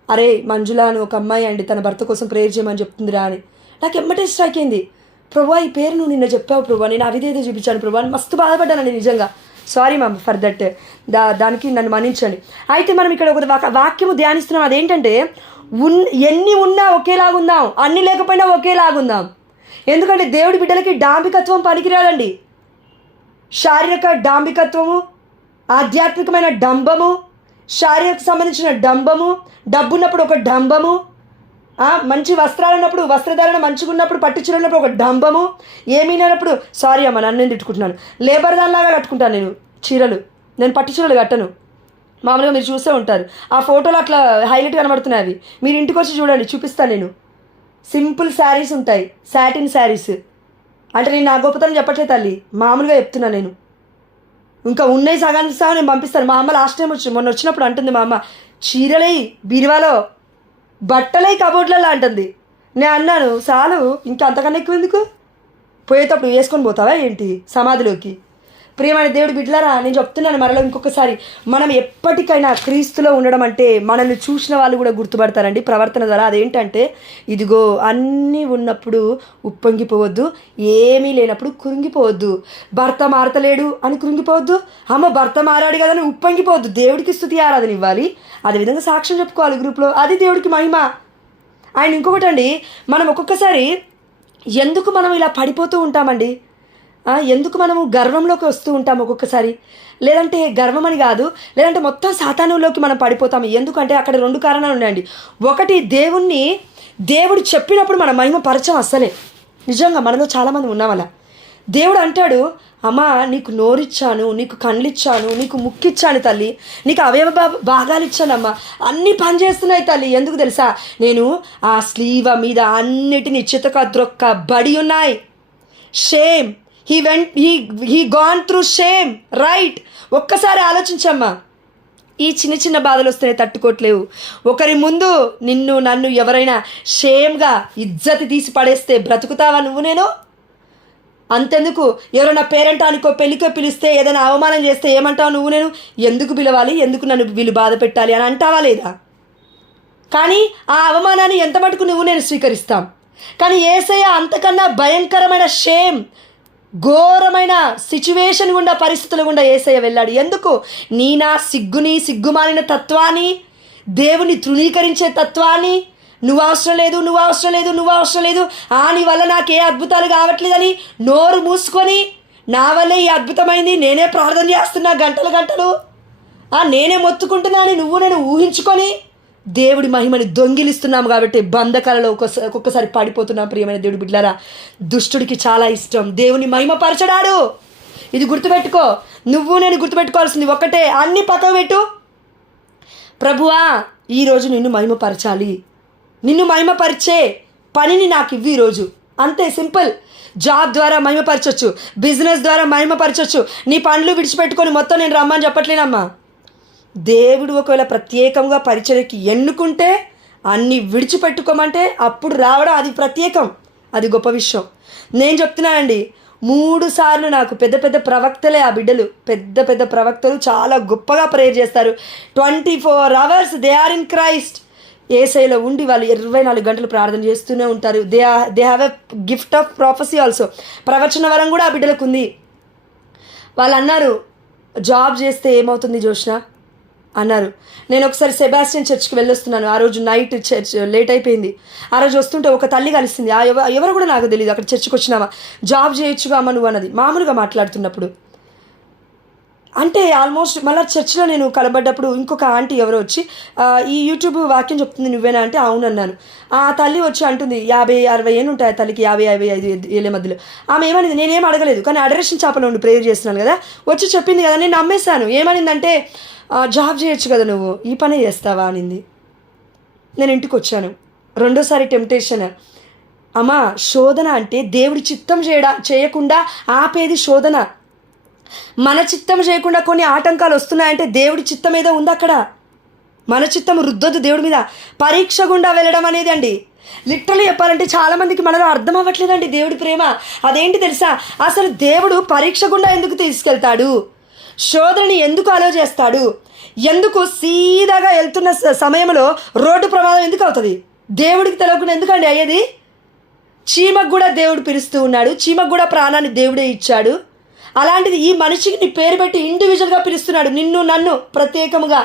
అరే మంజుల అని ఒక అమ్మాయి అండి తన భర్త కోసం ప్రేయర్ చేయమని చెప్తుందిరా అని. నాకు ఎమ్మటే స్ట్రైక్ అయింది. ప్రభా, ఈ పేరు నువ్వు నిన్న చెప్పావు ప్రభా, నేను అవిధేయత చూపించాను ప్రభా అని మస్తు బాధపడ్డానండి నిజంగా. సారీ మ్యామ్ ఫర్ దట్, దానికి నన్ను మన్నించండి. అయితే మనం ఇక్కడ ఒక వాక్యము ధ్యానిస్తున్నాం, అదేంటంటే ఎన్ని ఉన్నా ఒకేలాగుందాం, అన్ని లేకపోయినా ఒకేలాగుందాం. ఎందుకంటే దేవుడి బిడ్డలకి డాంబికత్వం పనికిరాదండి. శారీరక డాంబికత్వము, ఆధ్యాత్మికమైన డంబము, శారీరక సంబంధించిన డంబము, డబ్బున్నప్పుడు ఒక డంబము, మంచి వస్త్రాలు ఉన్నప్పుడు వస్త్రధారణ మంచిగా ఉన్నప్పుడు పట్టించులు ఉన్నప్పుడు ఒక డంబము, ఏమీ లేనప్పుడు సారీ అమ్మ నన్ను నేను తిట్టుకుంటున్నాను, లేబర్ దానిలాగా కట్టుకుంటాను నేను చీరలు. నేను పట్టించులు కట్టను. మామూలుగా మీరు చూస్తూ ఉంటారు ఆ ఫోటోలు అట్లా హైలైట్ కనబడుతున్నాయి. అవి మీరు ఇంటికి వచ్చి చూడండి, చూపిస్తాను నేను. సింపుల్ శారీస్ ఉంటాయి, సాటిన్ శారీస్. అంటే నేను నా గొప్పతనం చెప్పట్లేదు తల్లి, మామూలుగా చెప్తున్నాను నేను. ఇంకా ఉన్నాయి సగానికి సగం నేను పంపిస్తాను. మా అమ్మ లాస్ట్ టైం మొన్న వచ్చినప్పుడు అంటుంది, మా అమ్మ చీరలై బీరువాలో, బట్టలై కబోర్డ్లలో అంటుంది. నేను అన్నాను, చాలు, ఇంకా అంతకన్నా ఎక్కువ ఎందుకు, పోయేటప్పుడు వేసుకొని పోతావా ఏంటి సమాధిలోకి? ప్రియమైన దేవుడి బిడ్డలారా, నేను చెప్తున్నాను మరలా ఇంకొకసారి, మనం ఎప్పటికైనా క్రీస్తులో ఉండడం అంటే మనల్ని చూసిన వాళ్ళు కూడా గుర్తుపడతారండి ప్రవర్తన ద్వారా. అదేంటంటే, ఇదిగో అన్నీ ఉన్నప్పుడు ఉప్పొంగిపోవద్దు, ఏమీ లేనప్పుడు కృంగిపోవద్దు. భర్త మారతలేడు అని కృంగిపోవద్దు, భర్త మారాడు కదా అని ఉప్పొంగిపోవద్దు. దేవుడికి స్తుతి ఆరాధన ఇవ్వాలి, అదేవిధంగా సాక్ష్యం చెప్పుకోవాలి గ్రూప్లో, అది దేవుడికి మహిమ. ఆయన ఇంకొకటి అండి, మనం ఒక్కొక్కసారి ఎందుకు మనం ఇలా పడిపోతూ ఉంటామండి, ఎందుకు మనము గర్వంలోకి వస్తూ ఉంటాం ఒక్కొక్కసారి, లేదంటే గర్వం అని కాదు, లేదంటే మొత్తం సాతానులోకి మనం పడిపోతాము. ఎందుకంటే అక్కడ 2 కారణాలు ఉన్నాయండి. ఒకటి, దేవుడు చెప్పినప్పుడు మన మహిమ పరచం అస్సలే. నిజంగా మనలో చాలామంది ఉన్నాం అలా. దేవుడు అంటాడు, అమ్మా నీకు నోరిచ్చాను, నీకు కళ్ళిచ్చాను, నీకు ముక్కిచ్చాను తల్లి, నీకు అవయవ భాగాలు ఇచ్చానమ్మా, అన్నీ పనిచేస్తున్నాయి తల్లి. ఎందుకు తెలుసా? నేను ఆ స్లీవ మీద అన్నిటినీ చితక ద్రొక్క బడి ఉన్నాయి. Shame, he gone through shame, right? ఒక్కసారి ఆలోచించమ్మా. ఈ చిన్న చిన్న బాధలు వస్తేనే తట్టుకోవట్లేవు. ఒకరి ముందు నన్ను ఎవరైనా షేమ్గా ఇజ్జతి తీసి పడేస్తే బ్రతుకుతావా నువ్వు నేను? అంతెందుకు, ఎవరైనా పేరెంట్ అనుకో పెళ్ళికో పిలిస్తే ఏదైనా అవమానం చేస్తే ఏమంటావు నువ్వు నేను? ఎందుకు పిలవాలి, ఎందుకు నన్ను వీళ్ళు బాధ పెట్టాలి అని అంటావా లేదా? కానీ ఆ అవమానాన్ని ఎంత మటుకు నువ్వు నేను స్వీకరిస్తాం. కానీ యేసయ్య అంతకన్నా భయంకరమైన షేమ్, ఘోరమైన సిచ్యువేషన్ గుండా, పరిస్థితుల గుండా యేసయ్య వెళ్ళాడు. ఎందుకు? నా సిగ్గుమాలిన తత్వాన్ని, దేవుని తృణీకరించే తత్వాన్ని, నువ్వు అవసరం లేదు, నీ వల్ల నాకే అద్భుతాలు కావట్లేదని నోరు మూసుకొని, నా వల్లే ఈ అద్భుతమైంది, నేనే ప్రార్థన చేస్తున్నా గంటలు, నేనే మొత్తుకుంటున్నా అని నేను ఊహించుకొని దేవుడి మహిమని దొంగిలిస్తున్నాము. కాబట్టి బంధకాలలో ఒక్కొక్కసారి పడిపోతున్నాం. ప్రియమైన దేవుడి బిడ్డలారా, దుష్టుడికి చాలా ఇష్టం దేవుని మహిమ పరచడాడు. ఇది గుర్తుపెట్టుకో. నువ్వు నేను గుర్తుపెట్టుకోవాల్సింది ఒక్కటే, అన్ని పక్కకు పెట్టు. ప్రభువా ఈరోజు నిన్ను మహిమపరచాలి, నిన్ను మహిమపరిచే పనిని నాకు ఇవ్వు ఈరోజు. అంతే, సింపుల్. జాబ్ ద్వారా మహిమపరచొచ్చు, బిజినెస్ ద్వారా మహిమపరచొచ్చు. నీ పనులు విడిచిపెట్టుకొని మొత్తం నేను రమ్మని చెప్పట్లేనమ్మా. దేవుడు ఒకవేళ ప్రత్యేకంగా పరిచర్యకి ఎన్నుకుంటే అన్నీ విడిచిపెట్టుకోమంటే అప్పుడు రావడం అది ప్రత్యేకం, అది గొప్ప విషయం. నేను చెప్తున్నానండి, 3 సార్లు నాకు పెద్ద పెద్ద ప్రవక్తలే ఆ బిడ్డలు, పెద్ద పెద్ద ప్రవక్తలు చాలా గొప్పగా ప్రేయర్ చేస్తారు. 24 hours they are in Christ. ఏసైలో ఉండి వాళ్ళు 24 గంటలు ప్రార్థన చేస్తూనే ఉంటారు. They have a gift of prophecy also. ప్రవచన వరం కూడా ఆ బిడ్డలకు ఉంది. వాళ్ళు అన్నారు, జాబ్ చేస్తే ఏమవుతుంది జోష్న అన్నారు. నేను ఒకసారి సెబాస్టియన్ చర్చ్కి వెళ్ళొస్తున్నాను. ఆ రోజు నైట్ చర్చ్ లేట్ అయిపోయింది. ఆ రోజు వస్తుంటే ఒక తల్లి కలిసింది. ఎవరు కూడా నాకు తెలియదు. అక్కడ చర్చ్కి వచ్చినామా, జాబ్ చేయొచ్చుగా అమ్మ నువ్వు అన్నది మామూలుగా మాట్లాడుతున్నప్పుడు. అంటే ఆల్మోస్ట్ మళ్ళీ చర్చ్లో నేను కలబడ్డప్పుడు ఇంకొక ఆంటీ ఎవరో వచ్చి ఈ యూట్యూబ్ వాక్యం చెప్తుంది నువ్వేనా అంటే అవునన్నాను. ఆ తల్లి వచ్చి అంటుంది 50-60 ఏళ్ళు ఉంటాయి ఆ తల్లికి, 50-55 ఏళ్ళ మధ్యలో. ఆమె ఏమనింది, నేనేం అడగలేదు కానీ అడరేషన్ చేపలో ఉండి ప్రేయర్ చేస్తున్నాను కదా, వచ్చి చెప్పింది కదా, నేను నమ్మేశాను. ఏమనిందంటే జాబ్ చేయొచ్చు కదా నువ్వు, ఈ పనే చేస్తావా అనింది. నేను ఇంటికి వచ్చాను. రెండోసారి టెంప్టేషన్. అమ్మా శోధన అంటే దేవుడి చిత్తం చేయకుండా ఆపేది శోధన. మన చిత్తం చేయకుండా కొన్ని ఆటంకాలు వస్తున్నాయంటే దేవుడి చిత్తం ఏదో ఉంది అక్కడ. మన చిత్తం రుద్దొద్దు దేవుడి మీద. పరీక్ష గుండా వెళ్ళడం అనేది అండి, లిటరల్లీ చెప్పాలంటే చాలామందికి మనలో అర్థం అవ్వట్లేదండి దేవుడి ప్రేమ. అదేంటి తెలుసా, అసలు దేవుడు పరీక్ష గుండా ఎందుకు తీసుకెళ్తాడు, శోధనని ఎందుకు అలో చేస్తాడు, ఎందుకు సీదాగా వెళ్తున్న సమయంలో రోడ్డు ప్రమాదం ఎందుకు అవుతుంది, దేవుడికి తెలియకుండా ఎందుకండి అయ్యేది. చీమకు కూడా దేవుడు పిలుస్తూ ఉన్నాడు, చీమకు కూడా ప్రాణాన్ని దేవుడే ఇచ్చాడు. అలాంటిది ఈ మనిషికి నీ పేరు పెట్టి ఇండివిజువల్గా పిలుస్తున్నాడు, నిన్ను నన్ను ప్రత్యేకముగా.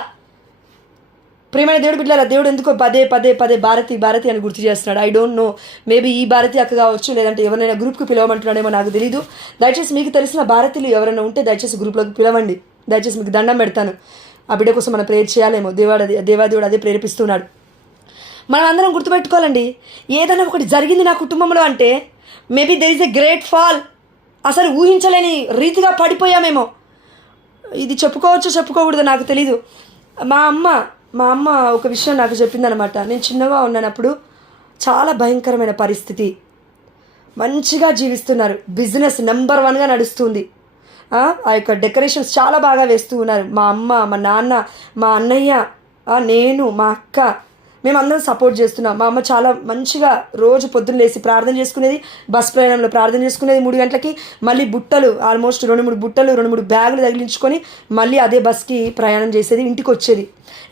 ప్రియమైన దేవుడు బిడ్డలారా, దేవుడు ఎందుకో పదే పదే పదే భారతి భారతి అని గుర్తు చేస్తున్నాడు. ఐ డోంట్ నో, మేబీ ఈ భారతి అక్క కావచ్చు, లేదంటే ఎవరైనా గ్రూప్కి పిలవమంటున్నాడేమో నాకు తెలీదు. దయచేసి మీకు తెలిసిన భారతీయులు ఎవరైనా ఉంటే దయచేసి గ్రూప్లోకి పిలవండి. దయచేసి మీకు దండం పెడతాను. ఆ బిడ్డ కోసం మనం ప్రేయర్ చేయాలేమో. దేవాదేవుడు అదే ప్రేరేపిస్తున్నాడు. మనం అందరం గుర్తుపెట్టుకోవాలండి, ఏదైనా ఒకటి జరిగింది నా కుటుంబంలో అంటే maybe there is a great fall. అసలు ఊహించలేని రీతిగా పడిపోయామేమో. ఇది చెప్పుకోకూడదు నాకు తెలీదు. మా అమ్మ ఒక విషయం నాకు చెప్పిందనమాట. నేను చిన్నగా ఉన్నప్పుడు చాలా భయంకరమైన పరిస్థితి, మంచిగా జీవిస్తున్నారు, బిజినెస్ నెంబర్ 1గా నడుస్తుంది, ఆ యొక్క డెకరేషన్స్ చాలా బాగా వేస్తూ ఉన్నారు. మా అమ్మ, మా నాన్న, మా అన్నయ్య, నేను, మా అక్క, మేమందరం సపోర్ట్ చేస్తున్నాం. మా అమ్మ చాలా మంచిగా రోజు పొద్దున్న లేసి ప్రార్థన చేసుకునేది, బస్ ప్రయాణంలో ప్రార్థన చేసుకునేది 3 గంటలకి. మళ్ళీ బుట్టలు ఆల్మోస్ట్ 2-3 బుట్టలు 2-3 బ్యాగులు తగిలించుకొని మళ్ళీ అదే బస్కి ప్రయాణం చేసేది. ఇంటికి వచ్చేది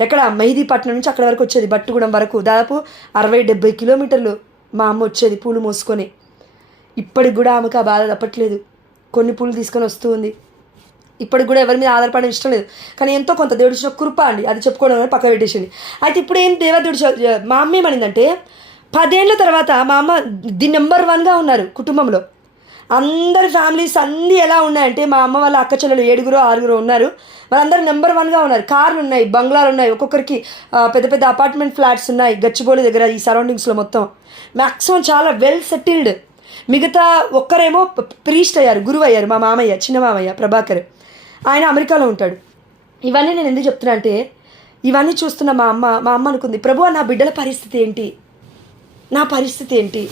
ఎక్కడ, మెహదీపట్నం నుంచి అక్కడ వరకు వచ్చేది, బట్టుగూడెం వరకు దాదాపు 60-70 కిలోమీటర్లు మా అమ్మ వచ్చేది పూలు మోసుకొని. ఇప్పటికి కూడా ఆమెకు ఆ బాధ తప్పట్లేదు. కొన్ని పూలు తీసుకొని వస్తూ ఉంది. ఇప్పటికి కూడా ఎవరి మీద ఆధారపడడం ఇష్టం లేదు, కానీ ఎంతో కొంత దేవుడు ఇచ్చిన కృప అండి, అది చెప్పుకోవడం అనేది పక్క పెట్టేసింది. అయితే ఇప్పుడు ఏం దేవుడు మా అమ్మ ఏమనిందంటే 10 ఏళ్ళ తర్వాత మా అమ్మ నెంబర్ 1గా ఉన్నారు కుటుంబంలో. అందరి ఫ్యామిలీస్ అన్నీ ఎలా ఉన్నాయంటే, మా అమ్మ వాళ్ళ అక్క చెల్లెలు 7-6 ఉన్నారు. వాళ్ళందరూ నెంబర్ 1గా ఉన్నారు. కార్లు ఉన్నాయి, బంగ్లాలు ఉన్నాయి, ఒక్కొక్కరికి పెద్ద పెద్ద అపార్ట్మెంట్ ఫ్లాట్స్ ఉన్నాయి గచ్చిబౌలి దగ్గర, ఈ సరౌండింగ్స్లో మొత్తం మ్యాక్సిమం చాలా వెల్ సెటిల్డ్. మిగతా ఒక్కరేమో ప్రీస్ట్ అయ్యారు, గురువు అయ్యారు. మా మామయ్య, చిన్న మామయ్య ప్రభాకర్, ఆయన అమెరికాలో ఉంటాడు. ఇవన్నీ నేను ఎందుకు చెప్తున్నా అంటే, ఇవన్నీ చూస్తున్న మా అమ్మ అనుకుంది, ప్రభువా నా బిడ్డల పరిస్థితి ఏంటి, నా పరిస్థితి ఏంటి.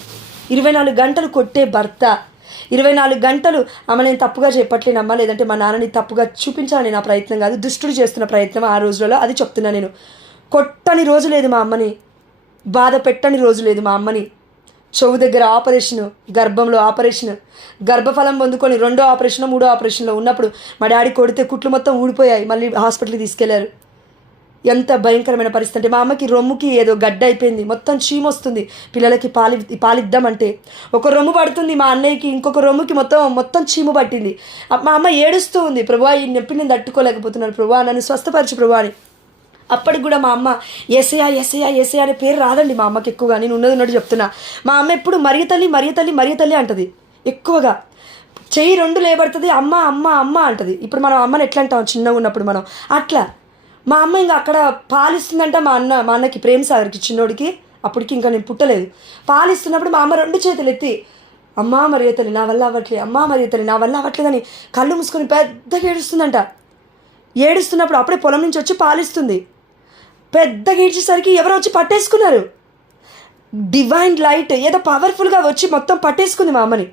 24 గంటలు కొట్టే భర్త, 24 గంటలు ఆమె నేను తప్పుగా చెప్పట్లేనమ్మా, లేదంటే మా నాన్నని తప్పుగా చూపించాలని నా ప్రయత్నం కాదు, దుష్టుడు చేస్తున్న ప్రయత్నం ఆ రోజులలో, అది చెప్తున్నా నేను. కొట్టని రోజు లేదు మా అమ్మని, బాధ పెట్టని రోజు లేదు మా అమ్మని. చెవు దగ్గర ఆపరేషను, గర్భంలో ఆపరేషన్, గర్భఫలం పొందుకొని 2వ ఆపరేషన్ 3వ ఆపరేషన్లో ఉన్నప్పుడు మా డాడీ కొడితే కుట్లు మొత్తం ఊడిపోయాయి, మళ్ళీ హాస్పిటల్కి తీసుకెళ్లారు. ఎంత భయంకరమైన పరిస్థితి అంటే, మా అమ్మకి రొమ్ముకి ఏదో గడ్డ అయిపోయింది, మొత్తం చీమ వస్తుంది. పిల్లలకి పాలిద్దామంటే ఒక రొమ్ము పడుతుంది, మా అన్నయ్యకి ఇంకొక రొమ్ముకి మొత్తం చీము పట్టింది. మా అమ్మ ఏడుస్తూ ఉంది, ప్రభువా ఈ నొప్పి నేను తట్టుకోలేకపోతున్నాను ప్రభువా, నన్ను స్వస్థపరచు ప్రభువా అని. అప్పటికి కూడా మా అమ్మ ఏసయ్య ఏసయ్య ఏసయ్య అనే పేరు రాదండి మా అమ్మకి ఎక్కువగా. నేను ఉన్నట్టు చెప్తున్నా. మా అమ్మ ఎప్పుడు మరియ తల్లి అంటది ఎక్కువగా. చెయ్యి 2 లేబడుతుంది, అమ్మ అమ్మ అమ్మ అంటది. ఇప్పుడు మనం అమ్మని ఎట్లా అంటాం చిన్నగా ఉన్నప్పుడు మనం అట్లా. మా అమ్మ ఇంకా అక్కడ పాలిస్తుందంట మా అన్నకి, ప్రేమ్ సాగర్కి, చిన్నోడికి. అప్పటికి ఇంకా నేను పుట్టలేదు. పాలిస్తున్నప్పుడు మా అమ్మ 2 చేతులు ఎత్తి అమ్మా మరియు తల్లి నా వల్ల అవ్వట్లేదు, అమ్మా మరియు తల్లి నా వల్ల అవ్వట్లేదని కళ్ళు మూసుకొని పెద్దగా ఏడుస్తుందంట. ఏడుస్తున్నప్పుడు అప్పుడే పొలం నుంచి వచ్చి పాలిస్తుంది. పెద్దగా ఏడ్చేసరికి ఎవరో వచ్చి పట్టేసుకున్నారు. డివైన్ లైట్ ఏదో పవర్ఫుల్గా వచ్చి మొత్తం పట్టేసుకుంది మా అమ్మని.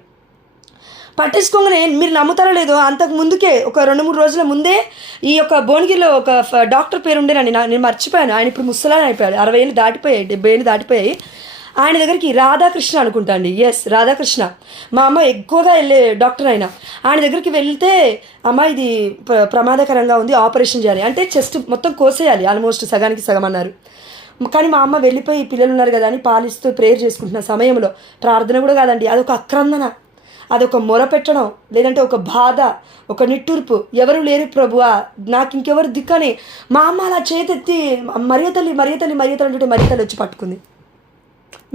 పట్టేసుకోగానే మీరు నమ్ముతారో లేదో, అంతకు ముందుకే ఒక 2-3 రోజుల ముందే ఈ యొక్క భువనగిరిలో ఒక డాక్టర్ పేరు ఉండేనండి, నేను మర్చిపోయాను. ఆయన ఇప్పుడు ముసలాయన అయిపోయాడు, 60 ఏళ్ళు దాటిపోయాయి, 70 ఏళ్ళు దాటిపోయాయి. ఆయన దగ్గరికి రాధాకృష్ణ అనుకుంటా అండి, ఎస్ రాధాకృష్ణ. మా అమ్మ ఎక్కువగా వెళ్ళే డాక్టర్ ఆయన దగ్గరికి వెళ్తే, అమ్మ ఇది ప్రమాదకరంగా ఉంది, ఆపరేషన్ చేయాలి అంటే చెస్ట్ మొత్తం కోసేయాలి, ఆల్మోస్ట్ సగానికి సగం అన్నారు. కానీ మా అమ్మ వెళ్ళిపోయి పిల్లలు ఉన్నారు కదా అని పాలిస్తూ ప్రేయర్ చేసుకుంటున్న సమయంలో, ప్రార్థన కూడా కాదండి, అదొక ఆక్రందన, అదొక మొర పెట్టడం, లేదంటే ఒక బాధ, ఒక నిట్టూర్పు, ఎవరు లేరు ప్రభువా నాకు ఇంకెవరు దిక్కని మా అమ్మ అలా చేతెత్తి మరియ తల్లి అంటుంటే మరియ తల్లి వచ్చి పట్టుకుంది.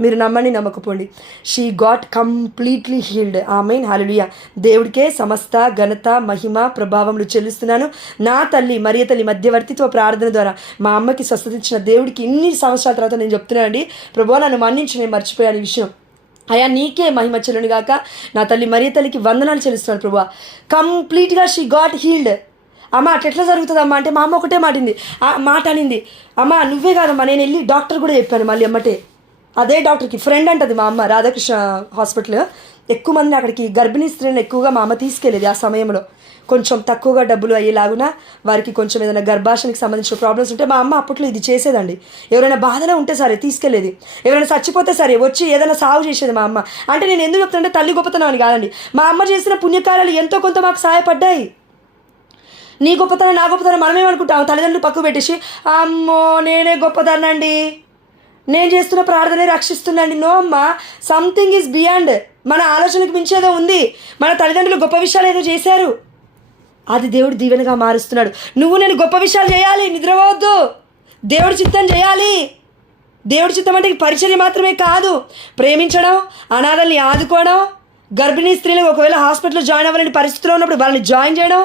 మీరు నమ్మండి నమ్మకపోండి, షీ గాట్ కంప్లీట్లీ హీల్డ్. ఆమేన్, హల్లెలూయా. దేవుడికే సమస్త ఘనత మహిమ ప్రభావములు చెల్లిస్తున్నాను. నా తల్లి మరియ తల్లి మధ్యవర్తిత్వ ప్రార్థన ద్వారా మా అమ్మకి స్వస్థత ఇచ్చిన దేవుడికి ఇన్ని సంవత్సరాల తర్వాత నేను చెప్తున్నానండి, ప్రభువా నన్ను మన్నించి, నేను మర్చిపోయాను ఈ విషయం. అయ్యా నీకే మహిమ చెల్లును గాక. నా తల్లి మరియ తల్లికి వందనాలు చెల్లిస్తున్నాను ప్రభువా. కంప్లీట్గా షీ గాట్ హీల్డ్. అమ్మ అట్లా జరుగుతుందమ్మా అంటే మా అమ్మ ఒకటే మాట అనింది, అమ్మ నువ్వే కాదమ్మా, నేను వెళ్ళి డాక్టర్ కూడా చెప్పాను మళ్ళీ అమ్మటే. అదే డాక్టర్కి ఫ్రెండ్ అంటది మా అమ్మ, రాధాకృష్ణ హాస్పిటల్. ఎక్కువ మందిని అక్కడికి గర్భిణీ స్త్రీలను ఎక్కువగా మా అమ్మ తీసుకెళ్ళేది. ఆ సమయంలో కొంచెం తక్కువగా డబ్బులు అయ్యేలాగున, వారికి కొంచెం ఏదైనా గర్భాశయానికి సంబంధించిన ప్రాబ్లమ్స్ ఉంటే మా అమ్మ అప్పట్లో ఇది చేసేదండి. ఎవరైనా బాధలో ఉంటే సరే తీసుకెళ్ళేది, ఎవరైనా చచ్చిపోతే సరే వచ్చి ఏదైనా సాగు చేసేది మా అమ్మ. అంటే నేను ఎందుకు చెప్తానంటే తల్లి గొప్పతనం అని కాదండి, మా అమ్మ చేసిన పుణ్యకార్యాలు ఎంతో కొంత మాకు సహాయపడ్డాయి. నీ గొప్పతనం నా గొప్పతనం మనమేమనుకుంటాం, తల్లిదండ్రులు పక్కకు పెట్టేసి అమ్మో నేనే గొప్పతనండి, నేను చేస్తున్న ప్రార్థనే రక్షిస్తున్నాండి. నో అమ్మ, సంథింగ్ ఈజ్ బియాండ్. మన ఆలోచనకు మించేదో ఉంది. మన తల్లిదండ్రులు గొప్ప విషయాలు ఏదో చేశారు, అది దేవుడు దీవెనగా మారుస్తున్నాడు. నువ్వు నేను గొప్ప విషయాలు చేయాలి, నిద్రపోవద్దు, దేవుడి చిత్తం చేయాలి. దేవుడి చిత్తం అంటే పరిచర్య మాత్రమే కాదు, ప్రేమించడం, అనాథల్ని ఆదుకోవడం, గర్భిణీ స్త్రీలకు ఒకవేళ హాస్పిటల్లో జాయిన్ అవ్వాలని పరిస్థితిలో ఉన్నప్పుడు వాళ్ళని జాయిన్ చేయడం,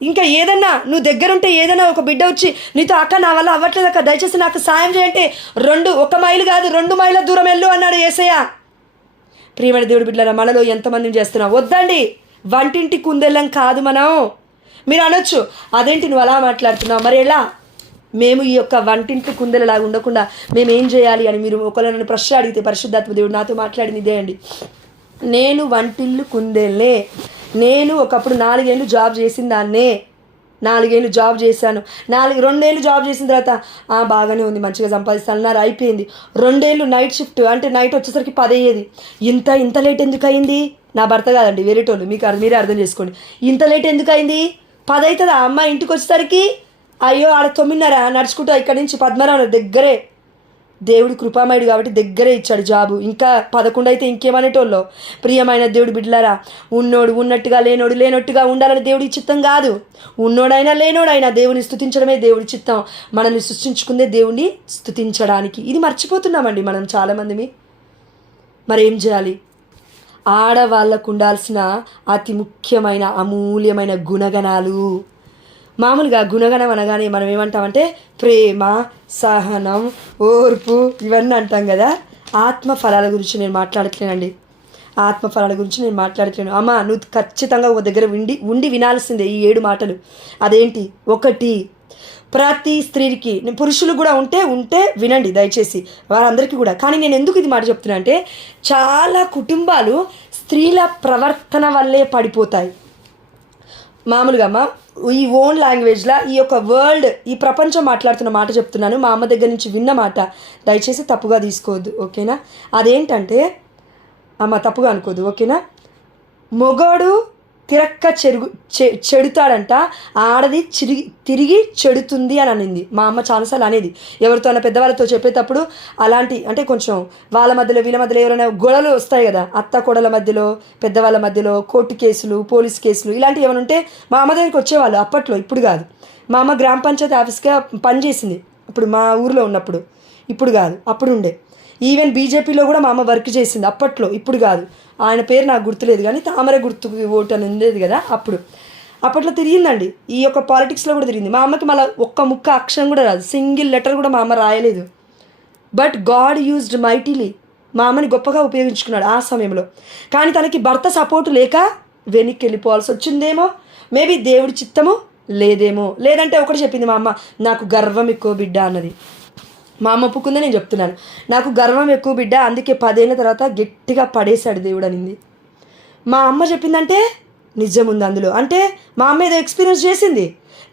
ఇంకా ఏదన్నా నువ్వు దగ్గరుంటే ఏదైనా ఒక బిడ్డ వచ్చి నీతో అక్క నా వల్ల అవ్వట్లేదు అక్క దయచేసి నాకు సాయం చేయంటే 1 మైలు కాదు 2 మైళ్ళ దూరం వెళ్ళు అన్నాడు యేసయ్య. ప్రియమైన దేవుడి బిడ్డలారా, మనలో ఎంతమందిని చేస్తున్నావు? వద్దండి, వంటింటి కుందెల్లం కాదు మనం. మీరు అనొచ్చు అదేంటి నువ్వు అలా మాట్లాడుతున్నావు, మరి ఎలా? మేము ఈ యొక్క వంటింటి కుందెలలాగా ఉండకుండా మేము ఏం చేయాలి అని మీరు ఒకవేళ నన్ను ప్రశ్న అడిగితే, పరిశుద్ధాత్మ దేవుడు నాతో మాట్లాడింది ఇదే అండి. నేను వంటిల్లు కుందేలే. నేను ఒకప్పుడు 4 ఏళ్ళు జాబ్ చేసిన దాన్నే. 4 ఏళ్ళు జాబ్ చేశాను. 2 ఏళ్ళు జాబ్ చేసిన తర్వాత బాగానే ఉంది, మంచిగా సంపాదిస్తాను అయిపోయింది. 2 ఏళ్ళు నైట్ షిఫ్ట్, అంటే నైట్ వచ్చేసరికి 10 అయ్యేది. ఇంత లేట్ ఎందుకు అయింది? నా భర్త కాదండి, వేరేటోళ్ళు, మీరే అర్థం చేసుకోండి. ఇంత లేట్ ఎందుకు అయింది? 10 అవుతుందా అమ్మ ఇంటికి వచ్చేసరికి? అయ్యో ఆడ 9:30 నడుచుకుంటూ ఇక్కడి నుంచి పద్మనాభం దగ్గరే. దేవుడు కృపామయుడు కాబట్టి దగ్గరే ఇచ్చాడు జాబు. ఇంకా 11 అయితే ఇంకేమనేటోళ్ళు. ప్రియమైన దేవుడి బిడ్డలారా, ఉన్నోడు ఉన్నట్టుగా లేనోడు లేనట్టుగా ఉండాలని దేవుడి చిత్తం కాదు. ఉన్నోడైనా లేనోడైనా దేవుని స్తుతించడమే దేవుడి చిత్తం. మనల్ని సృష్టించుకుందే దేవుణ్ణి స్తుతించడానికి. ఇది మర్చిపోతున్నామండి మనం చాలామందిమి. మరేం చేయాలి? ఆడవాళ్ళకు ఉండాల్సిన అతి ముఖ్యమైన అమూల్యమైన గుణగణాలు. మామూలుగా గుణగణం అనగానే మనం ఏమంటామంటే ప్రేమ, సహనం, ఓర్పు ఇవన్నీ అంటాం కదా. ఆత్మఫలాల గురించి నేను మాట్లాడట్లేనండి. అమ్మ నువ్వు ఖచ్చితంగా ఒక దగ్గర ఉండి వినాల్సిందే ఈ 7 మాటలు. అదేంటి? 1, ప్రతి స్త్రీకి, పురుషులు కూడా ఉంటే వినండి దయచేసి, వారందరికీ కూడా. కానీ నేను ఎందుకు ఇది మాట చెప్తున్నా అంటే, చాలా కుటుంబాలు స్త్రీల ప్రవర్తన వల్లే పడిపోతాయి. మామూలుగా అమ్మ ఈ ఓన్ లాంగ్వేజ్లో ఈ యొక్క వరల్డ్, ఈ ప్రపంచం మాట్లాడుతున్న మాట చెప్తున్నాను. మా అమ్మ దగ్గర నుంచి విన్న మాట, దయచేసి తప్పుగా తీసుకోవద్దు, ఓకేనా? అదేంటంటే అమ్మ తప్పుగా అనుకోదు, ఓకేనా? మొగోడు తిరక్క చెడుతాడంట, ఆడది తిరిగి చెడుతుంది అని అనింది మా అమ్మ చాలాసార్లు అనేది. ఎవరితో అన్న పెద్దవాళ్ళతో చెప్పేటప్పుడు అలాంటి, అంటే కొంచెం వాళ్ళ మధ్యలో వీళ్ళ మధ్యలో ఎవరైనా గొడవలు వస్తాయి కదా, అత్త కోడల మధ్యలో, పెద్దవాళ్ళ మధ్యలో, కోర్టు కేసులు, పోలీస్ కేసులు ఇలాంటివి ఏమైనా ఉంటే మా అమ్మ దగ్గరికి వచ్చేవాళ్ళు అప్పట్లో, ఇప్పుడు కాదు. మా అమ్మ గ్రామ పంచాయతీ ఆఫీస్గా పనిచేసింది ఇప్పుడు మా ఊరిలో ఉన్నప్పుడు, ఇప్పుడు కాదు, అప్పుడు ఉండే. ఈవెన్ బీజేపీలో కూడా మా అమ్మ వర్క్ చేసింది అప్పట్లో, ఇప్పుడు కాదు. ఆయన పేరు నాకు గుర్తులేదు కానీ తామర గుర్తుకు ఓటు అని ఉండేది కదా అప్పట్లో తిరిగిందండి. ఈ యొక్క పాలిటిక్స్లో కూడా తిరిగింది. మా అమ్మకి మళ్ళీ ఒక్క ముక్క అక్షరం కూడా రాదు, సింగిల్ లెటర్ కూడా మా అమ్మ రాయలేదు. But God used mightily. మా అమ్మని గొప్పగా ఉపయోగించుకున్నాడు ఆ సమయంలో. కానీ తనకి భర్త సపోర్టు లేక వెనక్కి వెళ్ళిపోవాల్సి వచ్చిందేమో, మేబీ దేవుడి చిత్తము లేదేమో. లేదంటే ఒకటి చెప్పింది మా అమ్మ, నాకు గర్వం ఎక్కువ బిడ్డ అన్నది. మా అమ్మ ఒప్పుకుందే నేను చెప్తున్నాను. నాకు గర్వం ఎక్కువ బిడ్డ, అందుకే 10 ఏళ్ళ తర్వాత గట్టిగా పడేశాడు దేవుడు అనింది. మా అమ్మ చెప్పిందంటే నిజం ఉంది అందులో. అంటే మా అమ్మ ఏదో ఎక్స్పీరియన్స్ చేసింది.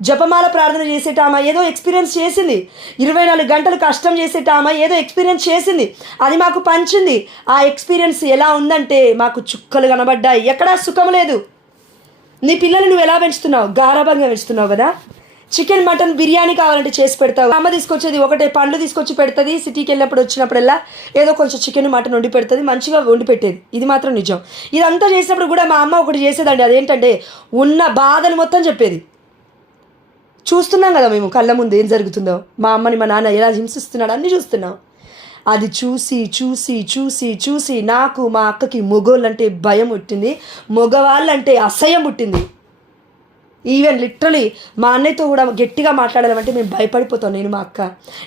జపమాల ప్రార్థన చేసేటామా ఏదో ఎక్స్పీరియన్స్ చేసింది. 24 గంటలు కష్టం చేసేటామా ఏదో ఎక్స్పీరియన్స్ చేసింది. అది మాకు పంచింది. ఆ ఎక్స్పీరియన్స్ ఎలా ఉందంటే మాకు చుక్కలు కనబడ్డాయి. ఎక్కడా సుఖం లేదు. నీ పిల్లలు నువ్వు ఎలా పెంచుతున్నావు? గారాబంగా పెంచుతున్నావు కదా. చికెన్ మటన్ బిర్యానీ కావాలంటే చేసి పెడతావు. అమ్మ తీసుకొచ్చేది ఒకటే, పండ్లు తీసుకొచ్చి పెడుతుంది. సిటీకి వెళ్ళినప్పుడు వచ్చినప్పుడల్లా ఏదో కొంచెం చికెన్ మటన్ వండి పెడుతుంది, మంచిగా వండి పెట్టేది. ఇది మాత్రం నిజం. ఇదంతా చేసినప్పుడు కూడా మా అమ్మ ఒకటి చేసేదండి. అదేంటంటే ఉన్న బాధలు మొత్తం చెప్పేది. చూస్తున్నాం కదా మేము కళ్ళ ముందు ఏం జరుగుతుందో. మా అమ్మని మా నాన్న ఎలా హింసిస్తున్నాడు అన్నీ చూస్తున్నాం. అది చూసి చూసి చూసి చూసి నాకు మా అక్కకి మొగోళ్ళంటే భయం పుట్టింది, మగవాళ్ళంటే అసహ్యం పుట్టింది. ఈవెన్ లిటరలీ మా అన్నయ్యతో కూడా గట్టిగా మాట్లాడాలంటే మేము భయపడిపోతాం, నేను మా అక్క.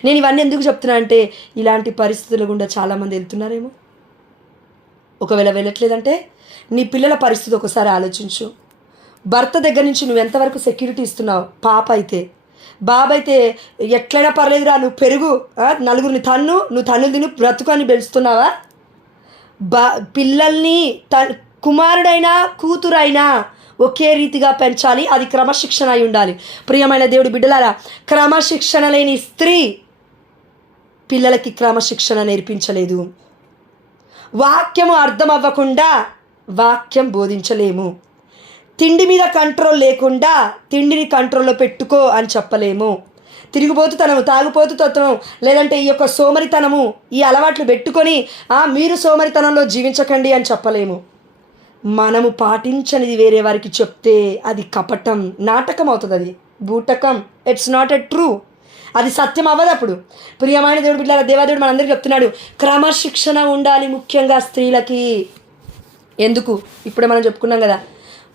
నేను ఇవన్నీ ఎందుకు చెప్తున్నా అంటే ఇలాంటి పరిస్థితుల గుండా చాలామంది వెళ్తున్నారేమో. ఒకవేళ వెళ్ళట్లేదంటే నీ పిల్లల పరిస్థితి ఒకసారి ఆలోచించు. భర్త దగ్గర నుంచి నువ్వు ఎంతవరకు సెక్యూరిటీ ఇస్తున్నావు? పాప అయితే బాబు అయితే ఎట్లయినా పర్లేదురా, నువ్వు పెరుగు, నలుగురిని నువ్వు తన్నులు తిను, బ్రతుకు అని పెంచుతున్నావా? పిల్లల్ని కుమారుడైనా కూతురైనా ఒకే రీతిగా పెంచాలి. అది క్రమశిక్షణ అయి ఉండాలి. ప్రియమైన దేవుడి బిడ్డలారా, క్రమశిక్షణ లేని స్త్రీ పిల్లలకి క్రమశిక్షణ నేర్పించలేదు. వాక్యము అర్థం అవ్వకుండా వాక్యం బోధించలేము. తిండి మీద కంట్రోల్ లేకుండా తిండిని కంట్రోల్లో పెట్టుకో అని చెప్పలేము. తిరిగిపోతుతనము, తాగుపోతుతనం, లేదంటే ఈ యొక్క సోమరితనము, ఈ అలవాట్లు పెట్టుకొని మీరు సోమరితనంలో జీవించకండి అని చెప్పలేము. మనము పాటించనిది వేరే వారికి చెప్తే అది కపటం, నాటకం అవుతుంది. అది బూటకం. It's not a true. అది సత్యం అవ్వదు. అప్పుడు ప్రియమైన దేవుడు బిడ్డలారా, దేవాదేవుడు మనందరికీ చెప్తున్నాడు, క్రమశిక్షణ ఉండాలి ముఖ్యంగా స్త్రీలకి. ఎందుకు? ఇప్పుడే మనం చెప్పుకున్నాం కదా,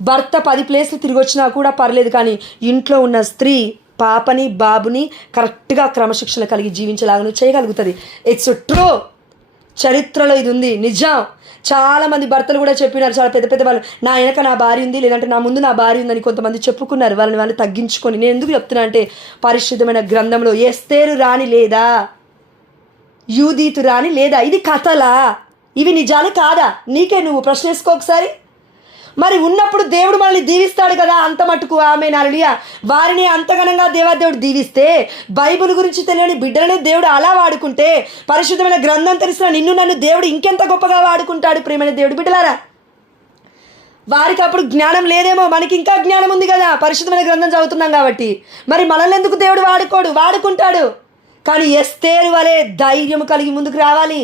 భర్త 10 ప్లేస్లు తిరిగి వచ్చినా కూడా పర్లేదు, కానీ ఇంట్లో ఉన్న స్త్రీ పాపని బాబుని కరెక్ట్గా క్రమశిక్షణ కలిగి జీవించలాగా చేయగలుగుతుంది. It's true. చరిత్రలో ఇది ఉంది, నిజం. చాలామంది భర్తలు కూడా చెప్పినారు, చాలా పెద్ద పెద్ద వాళ్ళు, నా వెనక నా భార్య ఉంది, లేదంటే నా ముందు నా భార్య ఉందని కొంతమంది చెప్పుకున్నారు. వాళ్ళు తగ్గించుకొని. నేను ఎందుకు చెప్తున్నా అంటే పరిశుద్ధమైన గ్రంథంలో ఎస్తేరు రాని లేదా, యూదీతు రాని లేదా, ఇది కథలా? ఇవి నిజాలు కాదా? నీకే నువ్వు ప్రశ్న వేసుకో ఒకసారి. మరి ఉన్నప్పుడు దేవుడు మనల్ని దీవిస్తాడు కదా, అంత మటుకు. ఆమేన్, హల్లెలూయా. వారిని అంతగనంగా దేవాదేవుడు దీవిస్తే, బైబిల్ గురించి తెలియని బిడ్డలనే దేవుడు అలా వాడుకుంటే, పరిశుద్ధమైన గ్రంథం తెలిసిన నిన్ను నన్ను దేవుడు ఇంకెంత గొప్పగా వాడుకుంటాడు. ప్రియమైన దేవుడు బిడ్డలారా, వారికి అప్పుడు జ్ఞానం లేదేమో, మనకి ఇంకా జ్ఞానం ఉంది కదా, పరిశుద్ధమైన గ్రంథం చదువుతున్నాం కాబట్టి. మరి మనల్ని ఎందుకు దేవుడు వాడుకుంటాడు. కానీ ఎస్తేరు వలె ధైర్యం కలిగి ముందుకు రావాలి.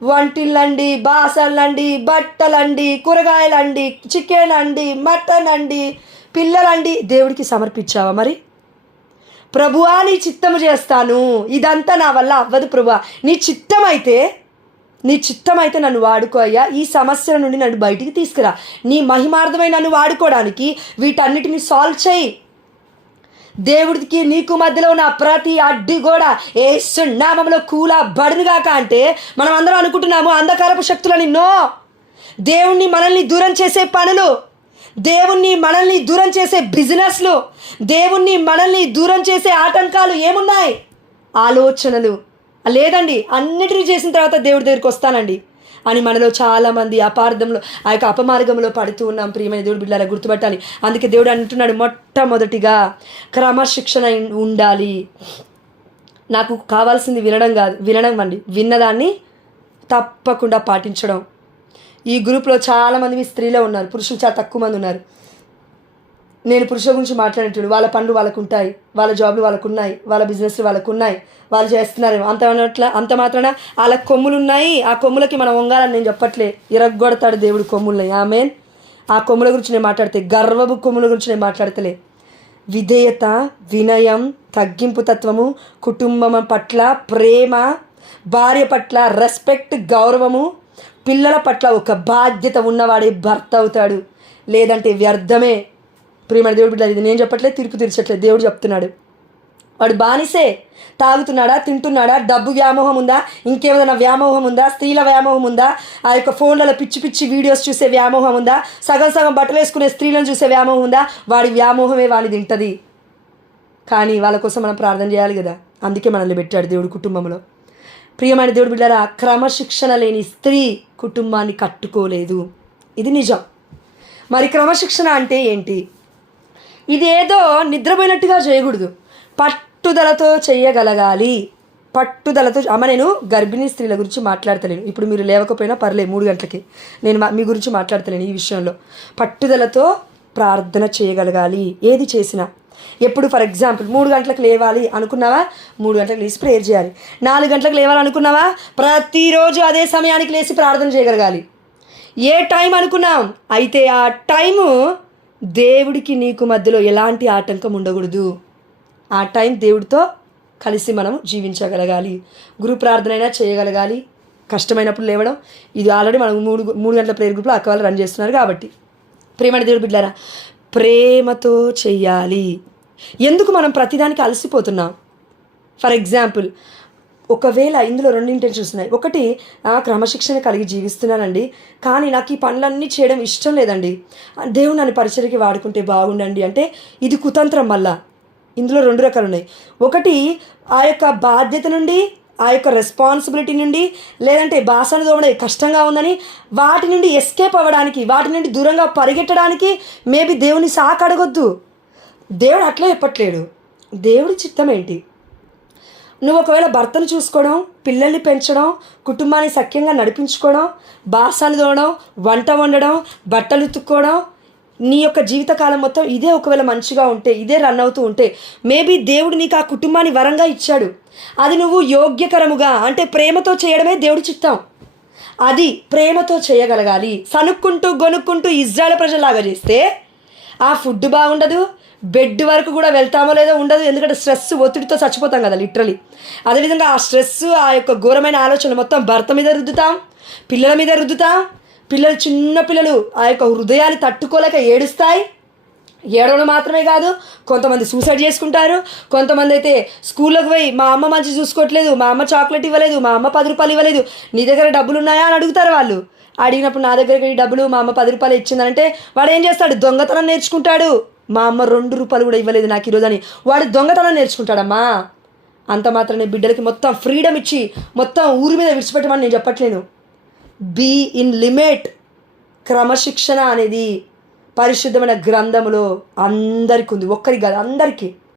వంటిల్లండి, బాసన్లండి, బట్టలండి, కూరగాయలండి, చికెన్ అండి, మటన్ అండి, పిల్లలండి దేవుడికి సమర్పించావా? మరి ప్రభువా నీ చిత్తము చేస్తాను, ఇదంతా నా వల్ల అవ్వదు ప్రభువా, నీ చిత్తమైతే నన్ను వాడుకో అయ్యా, ఈ సమస్యల నుండి నన్ను బయటికి తీసుకురా, నీ మహిమార్థమై నన్ను వాడుకోవడానికి వీటన్నిటిని సాల్వ్ చేయి. దేవుడికి నీకు మధ్యలో ఉన్న ప్రతి అడ్డు కూడా యేసు నామములో కూలబడునుగాక అంటే మనం అందరం అనుకుంటున్నాము అంధకారపు శక్తులని. నో, దేవుణ్ణి మనల్ని దూరం చేసే పనులు, దేవుణ్ణి మనల్ని దూరం చేసే బిజినెస్లు, దేవుణ్ణి మనల్ని దూరం చేసే ఆటంకాలు ఏమున్నాయి? ఆలోచనలు. లేదండి, అన్నిటినీ చేసిన తర్వాత దేవుడి దగ్గరికి వస్తానండి అని మనలో చాలామంది అపార్థంలో, ఆ యొక్క అపమార్గంలో పడుతూ ఉన్నాం. ప్రియమైన దేవుడు బిడ్డలారా, గుర్తుపట్టాలి. అందుకే దేవుడు అంటున్నాడు, మొట్టమొదటిగా క్రమశిక్షణ ఉండాలి. నాకు కావాల్సింది వినడం అండి, విన్నదాన్ని తప్పకుండా పాటించడం. ఈ గ్రూప్లో చాలామంది స్త్రీలే ఉన్నారు, పురుషులు చాలా తక్కువ మంది ఉన్నారు. నేను పురుషుల గురించి మాట్లాడేటప్పుడు వాళ్ళ పనులు వాళ్ళకు ఉంటాయి, వాళ్ళ జాబ్లు వాళ్ళకు ఉన్నాయి, వాళ్ళ బిజినెస్లు వాళ్ళకు ఉన్నాయి, వాళ్ళు చేస్తున్నారు. అంత మాత్రాన వాళ్ళ కొమ్ములు ఉన్నాయి, ఆ కొమ్ములకి మనం వంగాలని నేను చెప్పట్లే. ఇరగ్గొడతాడు దేవుడు కొమ్ములని. ఆమేన్. ఆ కొమ్ముల గురించి నేను మాట్లాడితే, గర్వపు కొమ్ముల గురించి నేను మాట్లాడతలే. విధేయత, వినయం, తగ్గింపు తత్వము, కుటుంబం పట్ల ప్రేమ, భార్య పట్ల రెస్పెక్ట్, గౌరవము, పిల్లల పట్ల ఒక బాధ్యత ఉన్నవాడే భర్త అవుతాడు. లేదంటే వ్యర్థమే. ప్రియమైన దేవుడు బిడ్డ, ఇది నేను చెప్పట్లేదు, తీర్పు తీర్చట్లేదు, దేవుడు చెప్తున్నాడు. వాడు బానిసే. తాగుతున్నాడా, తింటున్నాడా, డబ్బు వ్యామోహం ఉందా, ఇంకేమైనా వ్యామోహం ఉందా, స్త్రీల వ్యామోహం ఉందా, ఆ యొక్క ఫోన్లలో పిచ్చి పిచ్చి వీడియోస్ చూసే వ్యామోహం ఉందా, సగం సగం బట్టలు వేసుకునే స్త్రీలను చూసే వ్యామోహం ఉందా, వాడి వ్యామోహమే వాడిని తింటుంది. కానీ వాళ్ళ కోసం మనం ప్రార్థన చేయాలి కదా. అందుకే మనల్ని పెట్టాడు దేవుడు కుటుంబంలో. ప్రియమైన దేవుడు బిడ్డలారా, క్రమశిక్షణ లేని స్త్రీ కుటుంబాన్ని కట్టుకోలేదు. ఇది నిజం. మరి క్రమశిక్షణ అంటే ఏంటి? ఇది ఏదో నిద్రపోయినట్టుగా చేయకూడదు, పట్టుదలతో చేయగలగాలి. పట్టుదలతో. నేను గర్భిణీ స్త్రీల గురించి మాట్లాడతలేను. ఇప్పుడు మీరు లేవకపోయినా పర్లేదు, 3 గంటలకి నేను మీ గురించి మాట్లాడతలేను. ఈ విషయంలో పట్టుదలతో ప్రార్థన చేయగలగాలి. ఏది చేసినా. ఎప్పుడు ఫర్ ఎగ్జాంపుల్ 3 గంటలకు లేవాలి అనుకున్నావా, 3 గంటలకు లేచి ప్రేయర్ చేయాలి. 4 గంటలకు లేవాలనుకున్నావా, ప్రతిరోజు అదే సమయానికి లేచి ప్రార్థన చేయగలగాలి. ఏ టైం అనుకున్నాం, అయితే ఆ టైము దేవుడికి నీకు మధ్యలో ఎలాంటి ఆటంకం ఉండకూడదు. ఆ టైం దేవుడితో కలిసి మనం జీవించగలగాలి. గురు ప్రార్థన అయినా చేయగలగాలి. కష్టమైనప్పుడు లేవడం. ఇది ఆల్రెడీ మనం 3 గంటల ప్రేయర్ గ్రూప్లో అక్క వాళ్ళు రన్ చేస్తున్నారు కాబట్టి. ప్రేమైన దేవుడు బిడ్డలారా, ప్రేమతో చెయ్యాలి. ఎందుకు మనం ప్రతిదానికి అలసిపోతున్నాం? ఫర్ ఎగ్జాంపుల్, ఒకవేళ ఇందులో 2 ఇంటెన్షన్స్ ఉన్నాయి. ఒకటి, క్రమశిక్షణ కలిగి జీవిస్తున్నానండి, కానీ నాకు ఈ పనులన్నీ చేయడం ఇష్టం లేదండి, దేవుడు నన్ను పరిచర్యకి వాడుకుంటే బాగుండండి అంటే ఇది కుతంత్రం. మళ్ళా ఇందులో 2 రకాలు ఉన్నాయి. ఒకటి, ఆ యొక్క బాధ్యత నుండి, ఆ యొక్క రెస్పాన్సిబిలిటీ నుండి, లేదంటే బాసలు తోమడం కష్టంగా ఉందని వాటి నుండి ఎస్కేప్ అవ్వడానికి, వాటి నుండి దూరంగా పరిగెట్టడానికి మేబీ దేవుని సాకు అడగొద్దు. దేవుడు అట్లా చెప్పట్లేడు. దేవుడి చిత్తం ఏంటి? నువ్వు ఒకవేళ భర్తను చూసుకోవడం, పిల్లల్ని పెంచడం, కుటుంబాన్ని సఖ్యంగా నడిపించుకోవడం, బాసలు తోమడం, వంట వండడం, బట్టలు ఉతుక్కోవడం, నీ యొక్క జీవితకాలం మొత్తం ఇదే ఒకవేళ మంచిగా ఉంటే, ఇదే రన్ అవుతూ ఉంటే, మేబీ దేవుడు నీకు ఆ కుటుంబాన్ని వరంగా ఇచ్చాడు. అది నువ్వు యోగ్యకరముగా, అంటే ప్రేమతో చేయడమే దేవుడి చిత్తం. అది ప్రేమతో చేయగలగాలి. సనుక్కుంటూ గొనుక్కుంటూ ఇజ్రాయెల్ ప్రజలాగా చేస్తే ఆ ఫుడ్ బాగుండదు, బెడ్ వరకు కూడా వెళ్తామో లేదో ఉండదు. ఎందుకంటే స్ట్రెస్, ఒత్తిడితో చచ్చిపోతాం కదా లిటరలీ. అదేవిధంగా ఆ స్ట్రెస్, ఆ యొక్క ఘోరమైన ఆలోచనలు మొత్తం భర్త మీద రుద్దుతాం, పిల్లల మీద రుద్దుతాం. పిల్లలు, చిన్న పిల్లలు ఆ యొక్క హృదయాన్ని తట్టుకోలేక ఏడుస్తాయి. ఏడవడం మాత్రమే కాదు, కొంతమంది సూసైడ్ చేసుకుంటారు. కొంతమంది అయితే స్కూల్లోకి పోయి, మా అమ్మ మంచి చూసుకోవట్లేదు, మా అమ్మ చాక్లెట్ ఇవ్వలేదు, మా అమ్మ 10 రూపాయలు ఇవ్వలేదు, నీ దగ్గర డబ్బులు ఉన్నాయా అని అడుగుతారు వాళ్ళు. అడిగినప్పుడు నా దగ్గరికి ఈ డబ్బులు, మా అమ్మ 10 రూపాయలు ఇచ్చిందంటే వాడు ఏం చేస్తాడు? దొంగతనం నేర్చుకుంటాడు. మా అమ్మ 2 రూపాయలు కూడా ఇవ్వలేదు నాకు ఈరోజు అని వాడు దొంగతనం నేర్చుకుంటాడమ్మా. అంత మాత్రమే బిడ్డలకి మొత్తం ఫ్రీడమ్ ఇచ్చి మొత్తం ఊరి మీద విడిచిపెట్టమని నేను చెప్పట్లేను. Be in limit. క్రమశిక్షణ అనేది పరిశుద్ధమైన గ్రంథములో అందరికీ ఉంది, ఒక్కరికి కాదు, అందరికీ.